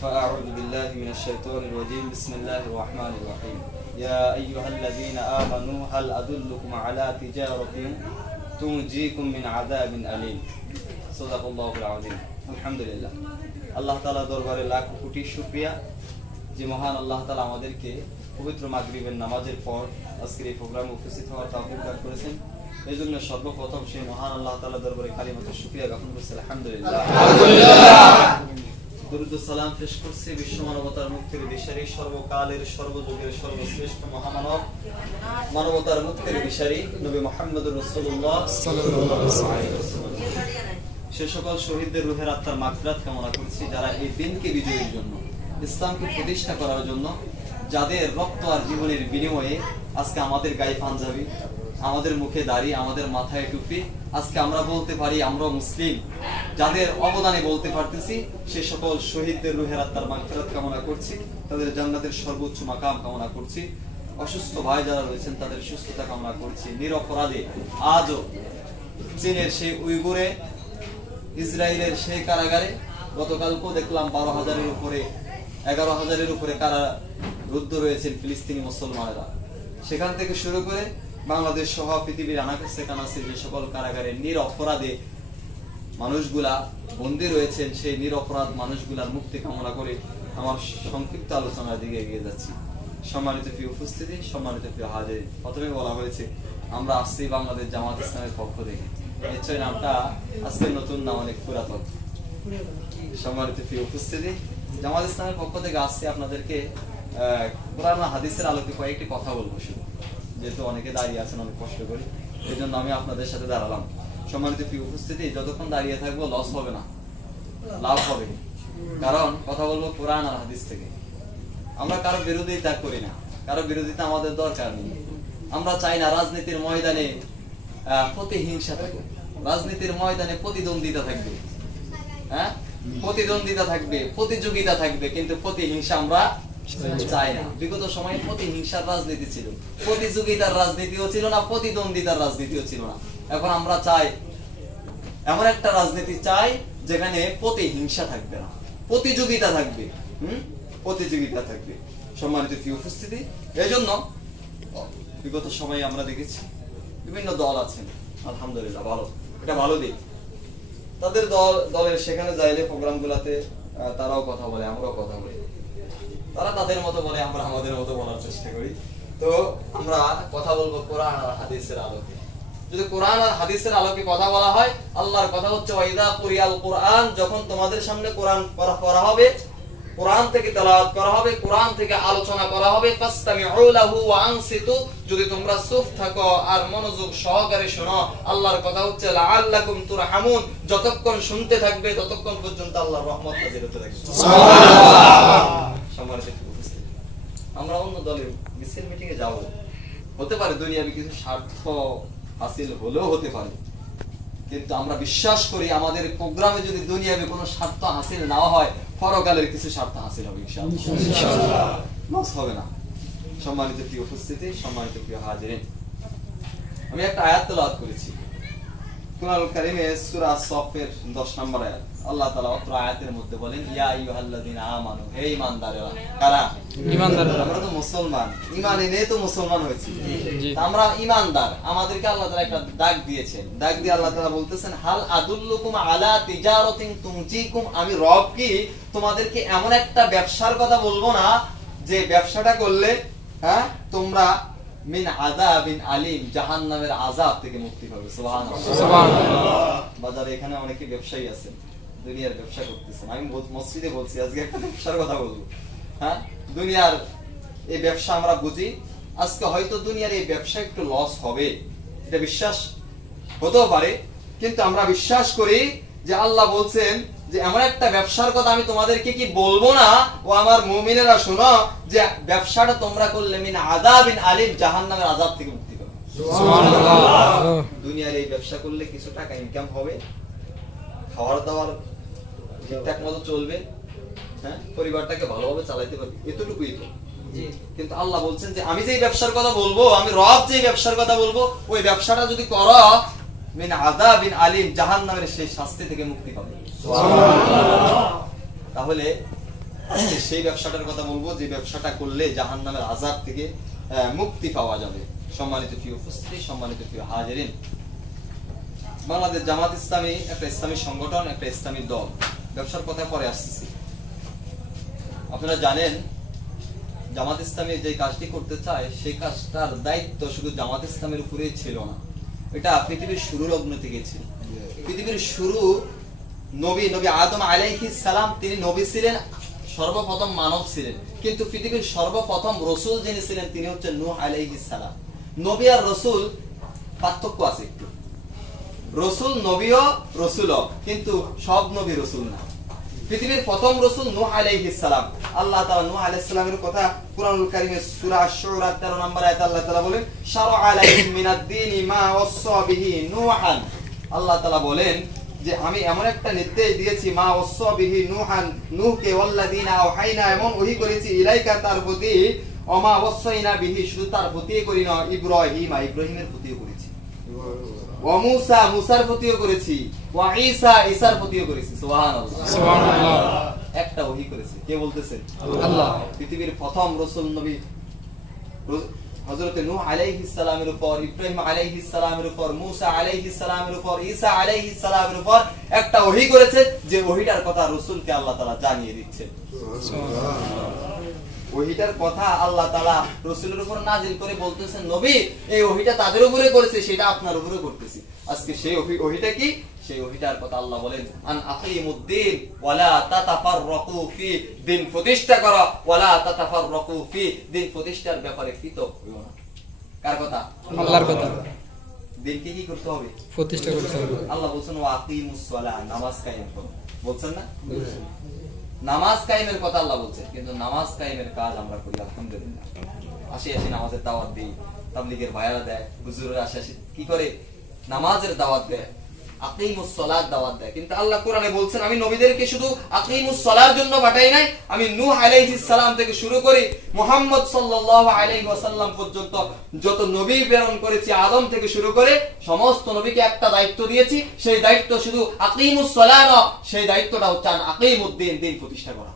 فأعوذ بالله من الشيطان الرجيم بسم الله الرحمن الرحيم يا أيها الذين آمنوا هل أدلكم على تجارة تنجيكم من عذاب أليم صدق الله العظيم الحمد لله আল্লাহ তাআলা দরবারে লাখ কোটি শুকরিয়া যে মহান আল্লাহ তাআলা আমাদেরকে পবিত্র মাগরিবের নামাজের পর আজকের এই প্রোগ্রামে উপস্থিত হওয়ার তৌফিক দান করেছেন। এইজন্য সর্বপ্রথম সেই মহান আল্লাহ তাআলা দরবারে কালিমাতুর শুকরিয়া জ্ঞাপন করছি আলহামদুলিল্লাহ। দরুদ ও সালাম পেশ করছি বিশ্ব মানবতার মুক্তির দিশারি সর্বকালের সর্বযুগের সর্বশ্রেষ্ঠ মহামানব মানবতার মুক্তির দিশারি নবী মুহাম্মদুর রাসূলুল্লাহ সাল্লাল্লাহু আলাইহি ওয়াসাল্লাম। সে সকল শহীদদের রূহের আত্মার মাগফিরাত কামনা করছি যারা এই দিনকে বিজয়ের জন্য ইসলামকে প্রতিষ্ঠা করার জন্য যাদের রক্ত আর জীবনের বিনিময়ে আজকে আমাদের গায়ে পাঞ্জাবি, আমাদের মুখে দাড়ি, আমাদের মাথায় টুপি, আজকে আমরা বলতে পারি আমরা মুসলিম, যাদের অবদানে বলতে পারতেছি সে সকল শহীদদের রূহের আত্মার মাগফিরাত কামনা করছি, তাদের জান্নাতের সর্বোচ্চ মাকাম কামনা করছি। অসুস্থ ভাই যারা রয়েছেন তাদের সুস্থতা কামনা করছি। নিরপরাধে আজও চীনের সেই উইগুরে, ইসরায়েলের সেই কারাগারে গতকালকেও দেখলাম 12,000-এর উপরে 11,000-এর উপরে কারারুদ্ধ রয়েছেন ফিলিস্তিনি মুসলমানেরা। সেখান থেকে শুরু করে বাংলাদেশ সহ পৃথিবীর আনাচে কানাচে যে সকল কারাগারে নিরপরাধে মানুষগুলা বন্দী রয়েছেন সেই নিরপরাধ মানুষগুলার মুক্তি কামনা করে আমার সংক্ষিপ্ত আলোচনার দিকে এগিয়ে যাচ্ছি। সম্মানিত প্রিয় উপস্থিতি, সম্মানিত প্রিয় হাজির, প্রথমে বলা হয়েছে আমরা আসছি বাংলাদেশ জামাত ইসলামের পক্ষ থেকে। নিশ্চয় নামটা আজকের নতুন না, অনেক পুরাতন। সম্মানিত প্রিয় উপস্থিতি, জামাত ইসলামের পক্ষ থেকে আসছি আপনাদেরকে কোরআন ও হাদিসের আলোকে কয়েকটি কথা বলবো শুধু, যেহেতু অনেকে দাঁড়িয়ে আছেন অনেক কষ্ট করে, এই জন্য আমি আপনাদের সাথে দাঁড়ালাম। সম্মানিত প্রিয় উপস্থিতি, যতক্ষণ দাঁড়িয়ে থাকবো লস হবে না, লাভ হবে, কারণ কথা বলবো কোরআন আর হাদিস থেকে। আমরা কারো বিরোধিতা করি না, কারো বিরোধিতা আমাদের দরকার নেই। আমরা চাই না রাজনীতির ময়দানে প্রতিহিংসা থাকবে, রাজনীতির ময়দানে প্রতিদ্বন্দ্বিতা থাকবে, হ্যাঁ প্রতিদ্বন্দ্বিতা থাকবে, প্রতিযোগিতা থাকবে, কিন্তু প্রতিহিংসা আমরা চাই না। বিগত সময়ে প্রতিহিংসার রাজনীতি ছিল, প্রতিযোগিতার রাজনীতিও ছিল না, প্রতিদ্বন্দ্বিতার রাজনীতিও ছিল না। এখন আমরা চাই এমন একটা রাজনীতি চাই যেখানে প্রতিহিংসা থাকবে না, প্রতিযোগিতা থাকবে, প্রতিযোগিতা থাকবে। সম্মানিত উপস্থিতি, এই জন্য বিগত সময়ে আমরা দেখেছি বিভিন্ন দল আছেন, আলহামদুলিল্লাহ ভালো, এটা ভালো দিক। তাদের দলের সেখানে যাইলে প্রোগ্রাম গুলাতে তারাও কথা বলে, আমরাও কথা বলি, তারা তাদের মতো বলে, আমরা আমাদের মতো বলার চেষ্টা করি। তো আমরা কথা বলবো কোরআন আর হাদিসের আলোকে। যদি কোরআন আর হাদিসের আলোকে কথা বলা হয়, আল্লাহর কথা হচ্ছে ওয়াইদা কুরিয়াল কোরআন, যখন তোমাদের সামনে কোরআন পড়া হবে, কোরআন থেকে তেলাওয়াত করা হবে, কোরআন থেকে আলোচনা করা হবে, ফাসতামিউ লাহু ওয়া আনসিতু, যদি তোমরা চুপ থাকো আর মনোযোগ সহকারে শোনো। আল্লাহর কথা হচ্ছে লাআল্লাকুম তুরহামুন, যতক্ষণ শুনতে থাকবে ততক্ষণ পর্যন্ত আল্লাহর রহমত নাযিল হতে থাকবে। সুবহানাল্লাহ। সম্মানিত উপস্থিতি, আমরা অন্য দলের মিছিল মিটিং এ যাব, হতে পারে দুনিয়াবি কিছু স্বার্থ হাসিল হলেও হতে পারে, কিন্তু আমরা বিশ্বাস করি আমাদের প্রোগ্রামে যদি দুনিয়াবি কোনো স্বার্থ হাসিল না হয়, পরকালের কিছু স্বার্থ হাসিল হবে ইনশাআল্লাহ, লস হবে না। সম্মানিত প্রিয় উপস্থিতি, সম্মানিত প্রিয় হাজিরিন, আমি একটা আয়াত তেলাওয়াত করেছি কুরআনুল কারীমে সূরা সফের 10 নম্বর আয়াত। আল্লাহ তাআলা অত্র আয়াতের মধ্যে বলেন ইয়া আইয়ুহাল্লাযীনা আমানু, হে ঈমানদাররা। কারা? ঈমানদাররা। আমরা তো মুসলমান, ঈমান এনে তো মুসলমান হয়েছি, আমরা ঈমানদার। আমাদেরকে আল্লাহ তাআলা একটা ডাক দিয়েছেন, ডাক দিয়ে আল্লাহ তাআলা বলতেছেন হাল আদুল্লুকুম আলা তিজারাতিন তুনজিকুম, আমি রব কি তোমাদেরকে এমন একটা ব্যবসার কথা বলবো না যে ব্যবসাটা করলে তোমরা মিন আযাবিন আলিম, জাহান্নামের আযাব থেকে মুক্তি পাবে। সুবহানাল্লাহ, সুবহানাল্লাহ। বাজারে এখানে অনেকে ব্যবসায়ী আছেন, দুনিয়ার ব্যবসা করতেছেন। আমি মসজিদে বলছি আজকে একটা ব্যবসার কথা বলবো। দুনিয়ার এই ব্যবসা আমরা বুঝি, আজকে হয়তো দুনিয়ার এই ব্যবসা একটু লস হবে, এটা বিশ্বাস হতেও পারে, কিন্তু আমরা বিশ্বাস করি যে আল্লাহ বলছেন যে এমন একটা ব্যবসার কথা আমি তোমাদেরকে কি বলবো না, ও আমার মুমিনেরা শোনো, যে ব্যবসাটা তোমরা করলে মিন আযাবিন আলিম, জাহান্নামের আযাব থেকে মুক্তি পাবে। সুবহানাল্লাহ। দুনিয়ার এই ব্যবসা করলে কিছু টাকা ইনকাম হবে, খাওয়ার দাওয়ার ঠিকঠাক মতো চলবে, পরিবারটাকে ভালোভাবে চালাতে পারবে, এতটুকুই তো। কিন্তু আল্লাহ বলছেন যে আমি যেই ব্যবসার কথা বলবো, আমি রব যেই ব্যবসার কথা বলবো, ওই ব্যবসাটা যদি করো মিন আযাবিন আলিম, জাহান্নামের সেই শাস্তি থেকে মুক্তি পাবে। সুবহানাল্লাহ। তাহলে সেই ব্যবসাটার কথা বলবো যে ব্যবসাটা করলে জাহান্নামের আযাব থেকে মুক্তি পাওয়া যাবে। সম্মানিত প্রিয় উপস্থিতি, সম্মানিত প্রিয় হাজিরিন, বাংলাদেশ জামাত ইসলামী একটা ইসলামী সংগঠন, একটা ইসলামী দল। ব্যবসার কথা পরে আসতেছি। আপনারা জানেন জামাত ইসলামী যে কাজটি করতে চায় সেই কাজটার দায়িত্ব শুধু জামাত ইসলামের উপরেই ছিল না, এটা পৃথিবীর শুরু লগ্ন থেকে ছিল। পৃথিবীর শুরু নবী আদম আলাইহিস সালাম, তিনি নবী ছিলেন, সর্বপ্রথম মানব ছিলেন। কিন্তু পৃথিবীর সর্বপ্রথম রসুল যিনি ছিলেন তিনি হচ্ছেন নূহ আলাইহিস সালাম। নবী আর রসুল পার্থক্য আছে একটু। রসুল নবীও রসুলও, কিন্তু সব নবী রসুল না। পৃথিবীর প্রথম রসুল নূহ আলাইহিস সালাম। আল্লাহ তাআলা নূহ আলাইহিস সালামের কথা কুরআনুল কারীমের সূরা আশ-শুরা 13 নম্বর আয়াতে আল্লাহ তাআলা বলেন, শারআ আলাইহিম মিনাদ-দীনি মা ওয়াসসা বিহি নূহান। আল্লাহ তাআলা বলেন যে আমি এমন একটা নির্দেশ দিয়েছি, মা ওয়াসসা বিহি নূহান, নূহকে, ওয়াল্লাযীনা আওহাইনা, এমন ওহী করেছি, ইলাইকা, তার প্রতি, ওমা ওয়াসসাইনা বিহি, শুধু তার প্রতিই করি না, ইব্রাহিমের প্রতিও করেছি, ওয়া মূসা, মূসার প্রতিও করেছি, ওয়া ঈসা, ঈসার প্রতিও করেছি। সুবহানাল্লাহ, সুবহানাল্লাহ। একটা ওহী করেছে, কে বলতেছেন? আল্লাহ। পৃথিবীর প্রথম রাসূল নবী হযরত নূহ আলাইহিস সালামের উপর, ইব্রাহিম আলাইহিস সালামের উপর, মূসা আলাইহিস সালামের উপর, ঈসা আলাইহিস সালামের উপর একটা ওহী করেছে, যে ওহীটার কথা রাসূলকে আল্লাহ তাআলা জানিয়ে দিচ্ছেন। সুবহানাল্লাহ। ওহীটার কথা আল্লাহ তাআলা রাসূলের উপর নাযিল করে বলতেছেন, নবী এই ওহীটা তাদের উপরে করেছে, সেটা আপনার উপরে করতেছি। আজকে সেই ওহীটা কি? সেই ওহীটার কথা আল্লাহ বলেন, আন আকিমুদ্দিন ওয়ালা তাতাফাররাকু ফি, দিন প্রতিষ্ঠা করো, ওয়ালা তাতাফাররাকু ফি, দিন প্রতিষ্ঠার ব্যাপারে পৃথক হইও না। কার কথা? আল্লাহর কথা। দিনকে কি করতে হবে? প্রতিষ্ঠা করতে হবে। আল্লাহ বলেন ওয়া আকিমুস সালাহ, নামাজ কায়েম করো, বলছেন না? নামাজ কায়েমের কথা আল্লাহ বলছেন, কিন্তু নামাজ কায়েমের কাজ আমরা করি আলহামদুলিল্লাহ। আসি নামাজের দাওয়াত দিই, তাবলীগের ভাইরা দেয়, হুজুররা আসি কি করে? নামাজের দাওয়াত দেয়, আকিমুস সালাত দাওয়াত দেয়। কিন্তু আল্লাহ কোরআনে বলছেন, আমি নবীদেরকে শুধু আকিমুস সালার জন্য পাঠাই নাই, আমি নূহ আলাইহিস সালাম থেকে শুরু করে মুহাম্মদ সাল্লাল্লাহু আলাইহি ওয়াসাল্লাম পর্যন্ত যত নবী প্রেরণ করেছি, আদম থেকে শুরু করে সমস্ত নবীকে একটা দায়িত্ব দিয়েছি। সেই দায়িত্ব শুধু আকিমুস সালাহ না, সেই দায়িত্বটা হচ্ছে আকিমুদ্দিন, দিন প্রতিষ্ঠা করা।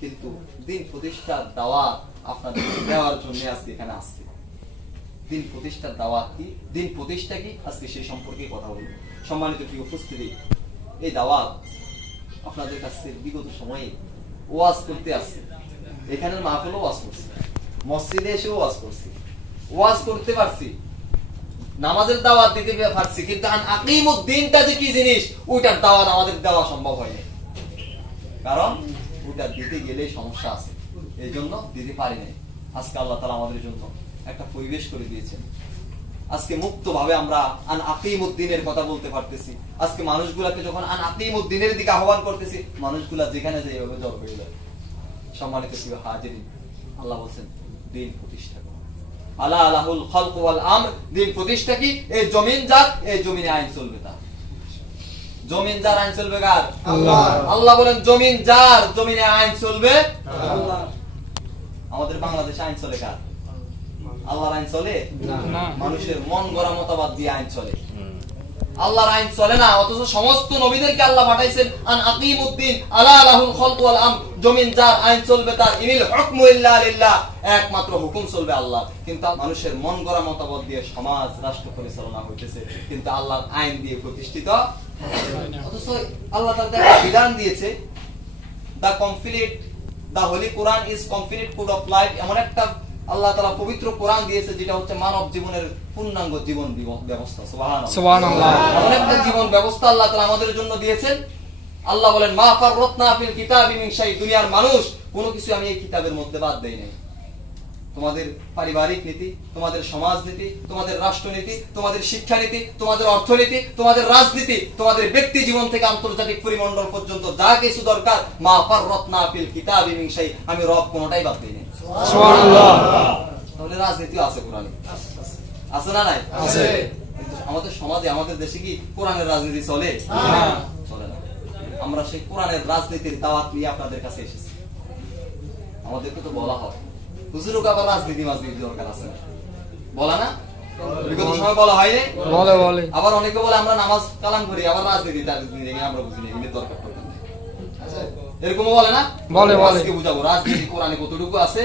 কিন্তু দিন প্রতিষ্ঠার দাওয়াত আপনাদের দেওয়ার জন্য আজকে এখানে আসছে। দিন প্রতিষ্ঠার দাওয়াত কি, দিন প্রতিষ্ঠা কি, আজকে সেই সম্পর্কে কথা বলবো। সম্মানিত প্রিয় উপস্থিতি, এই দাওয়াত আপনাদের কাছে বিগত সময়ে ওয়াজ করতে আসছে, এখানের মাহফিলও ওয়াজ করছি, মসজিদে এসেও ওয়াজ করছি, ওয়াজ করতে পারছি, নামাজের দাওয়াত দিতে পারছি, কিন্তু আকিমুদ্দিনটা যে কি জিনিস, ওইটার দাওয়াত আমাদের দেওয়া সম্ভব হয়নি। কারণ ওইটা দিতে গেলে সমস্যা আছে, এই জন্য দিতে পারি নাই। আজকে আল্লাহ তাআলা আমাদের জন্য একটা পরিবেশ করে দিয়েছেন। আজকে মুক্ত ভাবে আমরা আন আকিমুদ্দিনের কথা বলতে পারতেছি। আজকে মানুষগুলাকে যখন আন আকিমুদ্দিনের দিকে আহ্বান করতেছি, মানুষগুলা যেখানে যায় এভাবে জড় হয়ে যায়। সম্মানিত প্রিয় হাজিরিন, আল্লাহ বলেন দিন প্রতিষ্ঠা করো। আলা আলাহুল খালক ওয়াল আমর, দিন প্রতিষ্ঠা কি? এই জমিন যার, এই জমিনে আইন চলবে তার। জমিন যার, আইন চলবে কার? আল্লাহ। আল্লাহ বলেন জমিন যার, জমিনে আইন চলবে আল্লাহ। আমাদের বাংলাদেশে আইন চলে কার? আল্লাহর আইন চলে না, মানুষের মন গড়া মতবাদ দিয়ে আইন চলে। আল্লাহর আইন চলে না, অথচ সমস্ত নবীদেরকে আল্লাহ পাঠাইছেন আন আকিমুদ্দিন আলা লাহুল খালক ওয়াল আমর, জমিন যার, আইন চলবে তার। ইনিল হুকমু ইল্লা লিল্লাহ, একমাত্র হুকুম চলবে আল্লাহ। কিন্তু মানুষের মন গড়া মতবাদ দিয়ে সমাজ রাষ্ট্র পরিচালনা হইতেছে, কিন্তু আল্লাহর আইন দিয়ে প্রতিষ্ঠিত। অথচ আল্লাহ তাআলা একটা বিধান দিয়েছে, the holy Quran is complete code of life. এমন একটা আল্লাহ তাআলা পবিত্র কোরআন দিয়েছে যেটা হচ্ছে মানব জীবনের পূর্ণাঙ্গ জীবন ব্যবস্থা। সুবহানাল্লাহ। এমন একটা জীবন ব্যবস্থা আল্লাহ তাআলা আমাদের জন্য দিয়েছেন। আল্লাহ বলেন মা ফাররাতনা ফিল কিতাবি মিন শাই, দুনিয়ার মানুষ কোনো কিছু আমি এই কিতাবের মধ্যে বাদ দেই নাই। তোমাদের পারিবারিক নীতি, তোমাদের সমাজনীতি, তোমাদের রাষ্ট্রনীতি, তোমাদের শিক্ষানীতি, তোমাদের অর্থনীতি, তোমাদের রাজনীতি, তোমাদের ব্যক্তি জীবন থেকে আন্তর্জাতিক পরিমণ্ডল পর্যন্ত যা কিছু দরকার, মা ফাররাতনা ফিল কিতাবি মিন শাই, আমি রব কোনোটাই বাদ দেই নাই। সুবহানাল্লাহ। তাহলে রাজনীতিও আছে কোরআনে, আছে না নাই? আছে। কিন্তু আমাদের সমাজে, আমাদের দেশে কি কোরআনের রাজনীতি চলে? না, চলে না। আমরা সেই কোরআনের রাজনীতির দাওয়াত নিয়ে আপনাদের কাছে এসেছি। আমাদেরকে তো বলা হয় হুজুরকে আবার রাজনীতি দরকার আছে না, বলা না? বিগত সময় বলা হয় না? বলে। আবার অনেকে বলে আমরা নামাজ কালাম করি, আবার রাজনীতি আমরা বুঝি না, এর দরকার পড়ে না। এরকম বলে না? বলে বলে। আজকে বুঝাবো রাজনীতি কোরআনে কতটুকু আছে।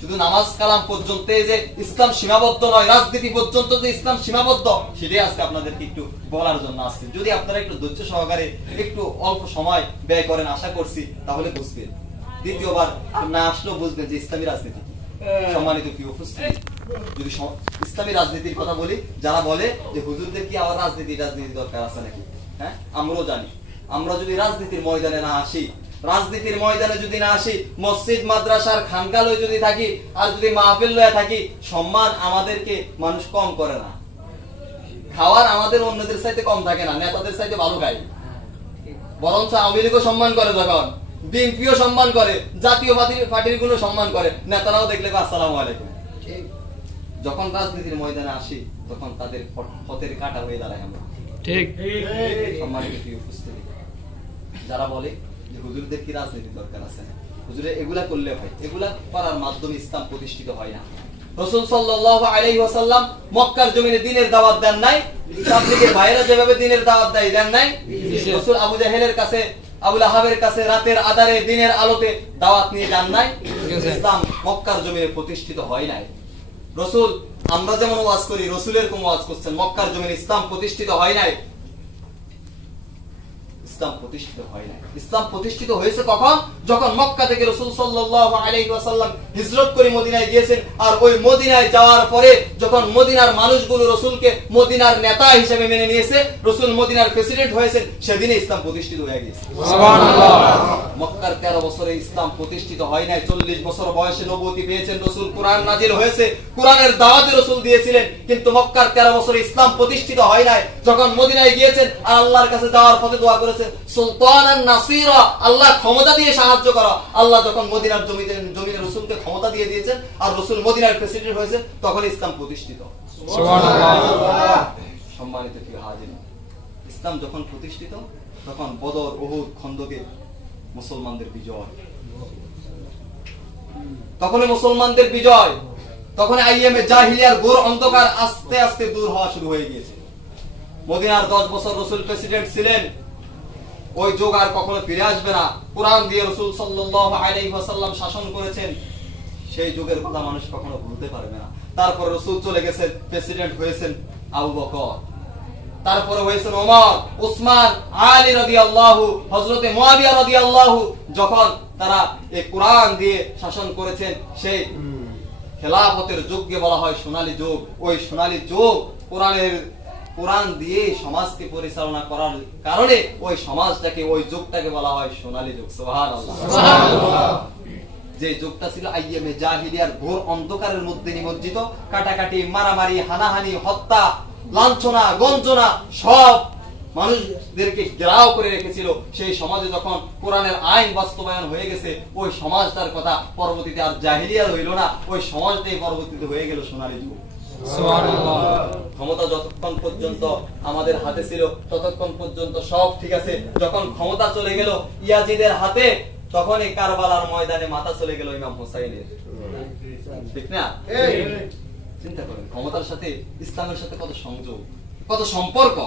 শুধু নামাজ কালাম পর্যন্ত যে ইসলাম সীমাবদ্ধ নয়, রাজনীতি পর্যন্ত যে ইসলাম সীমাবদ্ধ, সেটাই আজকে আপনাদেরকে একটু বলার জন্য আসছে। যদি আপনারা একটু ধৈর্য সহকারে একটু অল্প সময় ব্যয় করেন, আশা করছি তাহলে বুঝবেন। দ্বিতীয়বার না আসলেও বুঝবেন যে ইসলামী রাজনীতি কি। সম্মানিত প্রিয় উপস্থিতি, যদি ইসলামী রাজনীতির কথা বলি, যারা বলে যে হুজুরদের কি আবার রাজনীতি দরকার আছে নাকি, হ্যাঁ, আমরাও জানি। আমরা যদি রাজনীতির ময়দানে না আসি, রাজনীতির ময়দানে যদি না আসি, মসজিদ মাদ্রাসার খানকা লয়ে যদি থাকি, আর যদি মাহফিল লয়ে থাকি, সম্মান আমাদেরকে মানুষ কম করে না। খাওয়ার আমাদের অন্যদের চাইতে কম থাকে না, নেতাদের চাইতে ভালো খাই। বরঞ্চ আওয়ামী লীগও সম্মান করে, যখন বিএনপিও সম্মান করে, জাতীয় পার্টির গুলো সম্মান করে, নেতারাও দেখলে আসসালামু আলাইকুম। যখন রাজনীতির ময়দানে আসি, তখন তাদের পথের কাটা হয়ে দাঁড়ায় আমরা। ঠিক। সম্মানিত প্রিয় উপস্থিতি, যারা বলে যে হুজুরদের কি রাজনীতি দরকার আছে, হুজুরে এগুলা করলে হয়, এগুলা করার মাধ্যমে ইসলাম প্রতিষ্ঠিত হয় না। রাসূল সাল্লাল্লাহু আলাইহি ওয়াসাল্লাম মক্কার জমিনে দ্বীনের দাওয়াত দেন নাই, তাবলীগের ভাইরা যেভাবে দ্বীনের দাওয়াত দেন নাই। রাসূল আবু জাহেলের কাছে, আবু লাহাবের কাছে রাতের আধারে দ্বীনের আলোতে দাওয়াত নিয়ে যান নাই। ইসলাম মক্কার জমিনে প্রতিষ্ঠিত হয় নাই। রাসূল, আমরা যেমন ওয়াজ করি, রাসূলের কোন ওয়াজ করছেন, মক্কার জমিনে ইসলাম প্রতিষ্ঠিত হয় নাই। ইসলাম প্রতিষ্ঠিত হয় না। ইসলাম প্রতিষ্ঠিত হয়েছে কখন? যখন মক্কা থেকে রাসূল সাল্লাল্লাহু আলাইহি ওয়াসাল্লাম হিজরত করে মদিনায় গিয়েছেন। আর ওই মদিনায় যাওয়ার পরে যখন মদিনার মানুষগুলো রাসূলকে মদিনার নেতা হিসেবে মেনে নিয়েছে, রাসূল মদিনার প্রেসিডেন্ট হয়েছেন, সেদিনে ইসলাম প্রতিষ্ঠিত হয়ে গেছে। সুবহানাল্লাহ। মক্কার 13 বছরে ইসলাম প্রতিষ্ঠিত হয় নাই। 40 বছর বয়সে নবুয়তি পেয়েছেন রাসূল, কোরআন নাজিল হয়েছে, কোরআনের দাওয়াতে রাসূল দিয়েছিলেন, কিন্তু মক্কার 13 বছরে ইসলাম প্রতিষ্ঠিত হয় নাই। যখন মদিনায় গিয়েছেন আর আল্লাহর কাছে যাওয়ার পথে দোয়া করেছেন সুলতানান নাসিরা, আল্লাহ ক্ষমতা দিয়ে সাহায্য করা। আল্লাহ যখন মদিনার জমিনে রাসূলকে ক্ষমতা দিয়ে দিয়েছেন আর রাসূল মদিনার প্রেসিডেন্ট হয়েছে, তখন ইসলাম প্রতিষ্ঠিত। সুবহানাল্লাহ। সম্মানিত প্রিয় হাজির, ইসলাম যখন প্রতিষ্ঠিত, তখন বদর, উহুদ, খন্দকে মুসলমানদের বিজয়, তখন মুসলমানদের বিজয়, তখন আইএমএ জাহিলিয়ার ঘোর অন্ধকার আস্তে আস্তে দূর হওয়া শুরু হয়ে গিয়েছে। মদিনার 10 বছর রাসূল প্রেসিডেন্ট ছিলেন, ওই যুগ আর কখনো ফিরে আসবে না। কোরআন দিয়ে রাসূল সাল্লাল্লাহু আলাইহি ওয়াসাল্লাম শাসন করেছেন, সেই যুগের কথা মানুষ কখনো ভুলতে পারবে না। তারপর রাসূল চলে গেছেন, প্রেসিডেন্ট হয়েছেন আবু বকর, তারপরে হয়েছেন ওমর, উসমান, আলী রাদিয়াল্লাহু, হযরত মুয়াবিয়া রাদিয়াল্লাহু। যখন তারা এই কোরআন দিয়ে শাসন করেছেন, সেই খেলাফতের যুগকে বলা হয় সোনালী যুগ। ওই সোনালী যুগ কোরআন দিয়ে সমাজকে পরিচালনা করার কারণে ওই সমাজটাকে, ওই যুগটাকে বলা হয় সোনালী যুগ। সুবহানাল্লাহ। যে যুগটা ছিল আইএমএ জাহিলিয়ার ঘোর অন্ধকারের মধ্যে নিমজ্জিত, কাটাকাটি, মারামারি, হানাহানি, হত্যা, লাঞ্ছনা, গঞ্জনা সব মানুষদেরকে ঘেরাও করে রেখেছিল। সেই সমাজে যখন কোরআনের আইন বাস্তবায়ন হয়ে গেছে, ওই সমাজটার কথা পরবর্তীতে আর জাহিলিয়ার হইল না, ওই সমাজটাই পরবর্তীতে হয়ে গেল সোনালী যুগ। ক্ষমতা যতক্ষণ পর্যন্ত আমাদের হাতে ছিল, ততক্ষণ পর্যন্ত সব ঠিক আছে। যখন ক্ষমতা চলে গেল ইয়াজিদের হাতে, তখন এই কারবালার ময়দানে মাথা চলে গেল ইমাম হুসাইনের। ঠিক না? চিন্তা করেন, ক্ষমতার সাথে ইসলামের সাথে কত সংযোগ, কত সম্পর্ক।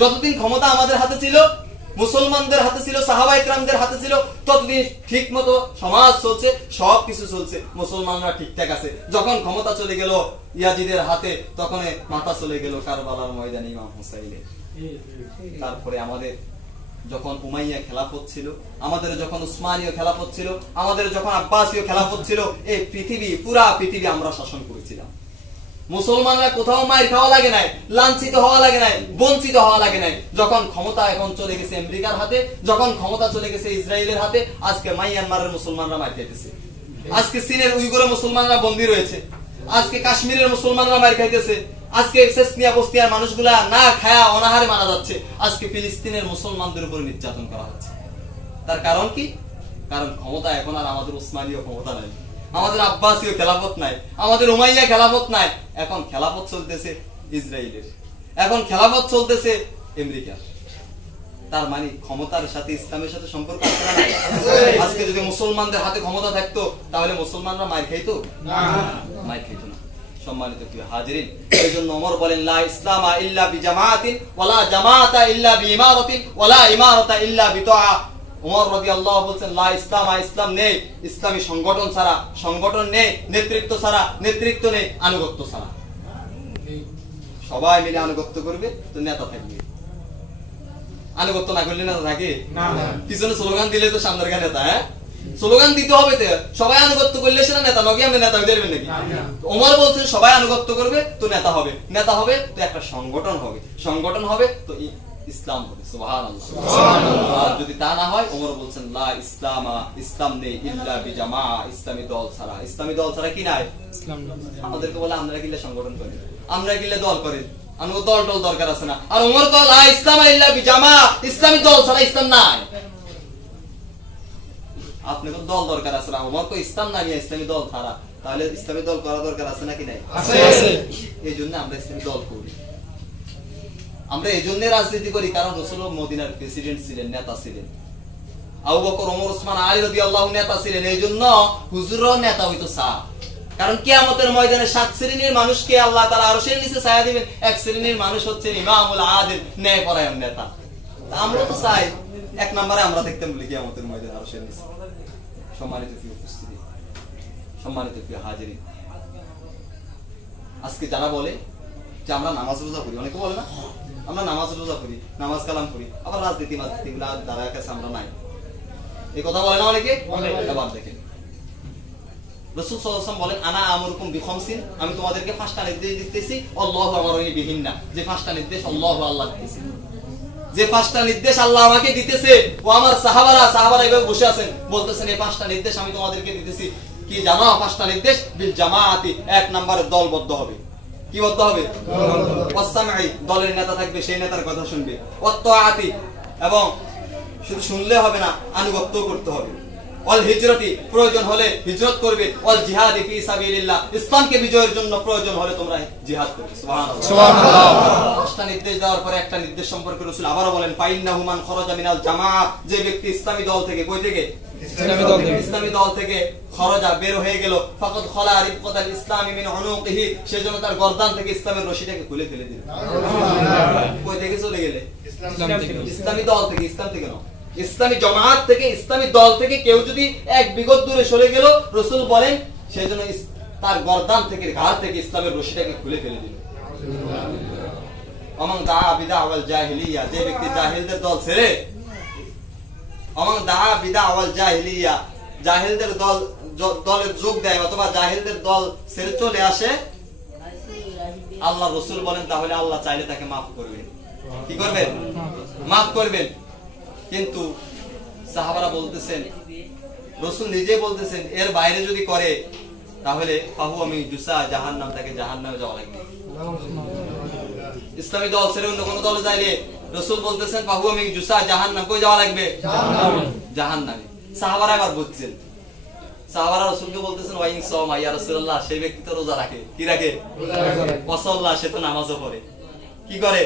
যতদিন ক্ষমতা আমাদের হাতে ছিল, মুসলমানদের হাতে ছিল, সাহাবা ইকরামদের হাতে ছিল, ততদিন ঠিক মতো সমাজ চলছে, সবকিছু চলছে, মুসলমানরা ঠিকঠাক আছে। যখন ক্ষমতা চলে গেল ইয়াজিদের হাতে, তখন মাথা চলে গেল কারবালার ময়দানে ইমাম হুসাইনের। তারপরে আমাদের যখন উমাইয়া খেলাফত ছিল, আমাদের যখন উসমানীয় খেলাফত ছিল, আমাদের যখন আব্বাসীয় খেলাফত ছিল, এই পৃথিবী, পুরা পৃথিবী আমরা শাসন করেছিলাম। মুসলমানরা কোথাও মাইর খাওয়া লাগে নাই, লাঞ্ছিত হওয়া লাগে নাই, বঞ্চিত হওয়া লাগে নাই। যখন ক্ষমতা এখন চলে গেছে আমেরিকার হাতে, যখন ক্ষমতা চলে গেছে ইসরায়েলের হাতে, আজকে মায়ানমারের মুসলমানরা মার খাইতেছে, আজকে চীনের উইগুরের মুসলমানরা বন্দী রয়েছে, আজকে কাশ্মীরের মুসলমানরা মার খাইতেছে, আজকে চেচনিয়া বস্তিয়ার মানুষগুলা না খায়া অনাহারে মারা যাচ্ছে, আজকে ফিলিস্তিনের মুসলমানদের উপর নির্যাতন করা হচ্ছে। তার কারণ কি? কারণ ক্ষমতা এখন আর আমাদের উসমানীয় ক্ষমতা নাই, আমাদের আব্বাসীয় খেলাফত নাই, আমাদের উমাইয়া খেলাফত নাই। এখন খেলাফত চলতেছে ইসরায়েলের, এখন খেলাফত চলতেছে আমেরিকার। তার মানে ক্ষমতার সাথে ইসলামের সাথে সম্পর্ক আছে না? আজকে যদি মুসলমানদের হাতে ক্ষমতা থাকতো, তাহলে মুসলমানরা মার খাইতো না? মার খাইতো না। সম্মানিত প্রিয় হাজিরিন, এইজন্য ওমর বলেন, লা ইসলামা ইল্লা বিজামাতিন ওয়ালা জামাতা ইল্লা বিইমারাতিন ওয়ালা ইমারাতা ইল্লা বিতআ। ওমর রাদিয়াল্লাহু বলছেন লা ইসলাম, ইসলাম নেই ইসলামী সংগঠন ছাড়া, সংগঠন নেই নেতৃত্ব ছাড়া, নেতৃত্ব নেই আনুগত্য ছাড়া। সবাই মিলে আনুগত্য করবে তো নেতা থাকবে, আনুগত্য না করলে নেতা থাকে না। পিছনে স্লোগান দিলে তো সামনের গা নেতা, হ্যাঁ স্লোগান দিতে হবে তো, সবাই আনুগত্য করলে সেটা নেতা নকি, আপনি নেতা হইতে পারবেন নাকি? ওমর বলছেন সবাই আনুগত্য করবে তো নেতা হবে, নেতা হবে তো একটা সংগঠন হবে, সংগঠন হবে তো ইসলাম হবে। সুবহানাল্লাহ, সুবহানাল্লাহ। আর যদি তা না হয় ওমর বলছেন লা ইসলামা, ইসলাম নেই ইল্লা বিজামা, ইসলামী দল ছাড়া। ইসলামী দল ছাড়া কি নাই? ইসলাম। আমাদেরকে বলে আমরা কিলে সংগঠন করি, আমরা কিলে দল করি, আমাদের দল টল দরকার আছে না। আর ওমর কল লা ইসলামা ইল্লা বিজামা, ইসলামী দল ছাড়া ইসলাম নাই। আপনাকে দল দরকার আছে না, ওমর কো ইসলাম নাই ইসলামী দল ছাড়া, তাহলে ইসলামী দল করা দরকার আছে নাকি নাই? আছে। এই জন্য আমরা ইসলামী দল করি, আমরা এই জন্য রাজনীতি করি কারণ রাসূল মদিনার প্রেসিডেন্ট ছিলেন, নেতা ছিলেন। আবু বকর, ওমর, ওসমান, আলী রাদিয়াল্লাহু নেতা ছিলেন, এই জন্য হুজুরও নেতা হইতো সাহ। কারণ কিয়ামতের ময়দানে 7 শ্রেণীর মানুষকে আল্লাহ তাআলা আরশের নিচে ছায়া দিবেন, এক শ্রেণীর মানুষ হচ্ছে ইমামুল আদিল, ন্যায়পরায়ণ নেতা। আমরা তো চাই এক নম্বরে আমরা দেখতাম বলি কিয়ামতের ময়দানে আরশের নিচে। সম্মানিত প্রিয় উপস্থিতি, সম্মানিত প্রিয় হাজিরিন, আজকে যারা বলে যে আমরা নামাজ রোজা করি, অনেকে বলে না আমরা নামাজ রোজা করি, নামাজ কালাম করি, আবার রাজনীতি মাজনীতিগুলো যারা কাছে আমরা নাই, এই কথা বলে না অনেকে। এবার দেখেন রাসূল সাল্লাল্লাহু আলাইহি ওয়াসাল্লাম বলেন আনা আমরুকুম বিখামসিন, আমি তোমাদেরকে 5টা নির্দেশ দিতেছি, আল্লাহু আমারুনি বিহিন্না, যে 5টা নির্দেশ আল্লাহু আল্লাহ দিতেছে, যে 5টা নির্দেশ আল্লাহ আমাকে দিতেছে, ও আমার সাহাবারা এভাবে বসে আছেন বলতেছেন এই 5টা নির্দেশ আমি তোমাদেরকে দিতেছি। কি জানো 5টা নির্দেশ? বিল জামাআতি, এক নম্বরে দলবদ্ধ হবে। কি বদ্ধ হবে? ওয়াসসামঈ, দলের নেতা থাকবে, সেই নেতার কথা শুনবে। ওয়াত্তাআতি, এবং শুধু শুনলে হবে না, আনুগত্য করতে হবে। ওয়াল হিজরতি, প্রয়োজন হলে হিজরত করবে। ওয়াল জিহাদি ফি সাবিলিল্লাহ, ইসলামকে বিজয়ের জন্য প্রয়োজন হলে তোমরা জিহাদ করবে। সুবহানাল্লাহ, সুবহানাল্লাহ। 5টা নির্দেশ দেওয়ার পরে একটা নির্দেশ সম্পর্কে রাসূল আবারো বলেন ফাইন্নাহু মান খরাজা মিনাল জামাআহ, যে ব্যক্তি ইসলামী দল থেকে, কই থেকে? ইসলামী দল থেকে খরজা বের হয়ে গেল, ফাকাদ খলা রিফকাতাল ইসলামি মিন উনুকিহি, সেজন্য তার গর্দান থেকে ইসলামের রশিটাকে খুলে ফেলে দিল। কই থেকে চলে গেলে? ইসলামী দল থেকে, ইসলাম থেকে নয়, ইসলামী জামাত থেকে, ইসলামী দল থেকে কেউ যদি এক বিগত দূরে সরে গেল, রাসূল বলেন সেজন্য তার গর্দান থেকে, ঘাড় থেকে ইসলামের রশিটাকে খুলে ফেলে দিল। আমান দাআ বিদআওয়াল জাহিলিয়া, যে ব্যক্তি জাহিলদের দল ছেড়ে, আমান দাআ বিদআওয়াল জাহিলিয়া, জাহিলদের দলে যোগ দেয় অথবা জাহিলদের দল ছেড়ে চলে আসে, আল্লাহ রাসূল বলেন তাহলে আল্লাহ চাইলে তাকে maaf করবেন। কি করবেন? maaf করবেন। কিন্তু সাহাবারা বলতেছেন, রাসূল নিজে বলতেছেন এর বাইরে যদি করে তাহলে ফাহুয়া মিন জুসা জাহান্নাম, তাকে জাহান্নামে যাওয়া লাগবে। ইসলামী দল ছেড়ে অন্য কোন দলে যাইলে রাসূল বলতেছেন ফাহুয়া মিন জুসা জাহান্নাম, কই যাওয়া লাগবে? জাহান্নামে। সাহাবারা এবার বুঝছেন, সাহাবারা রাসূলকে বলতেছেন ওয়াইন সাওমা ইয়া রাসূলুল্লাহ, সেই ব্যক্তি তো রোজা রাখে। কি রাখে? ওয়াসাল্লাহ, সে তো নামাজও পড়ে। কি করে?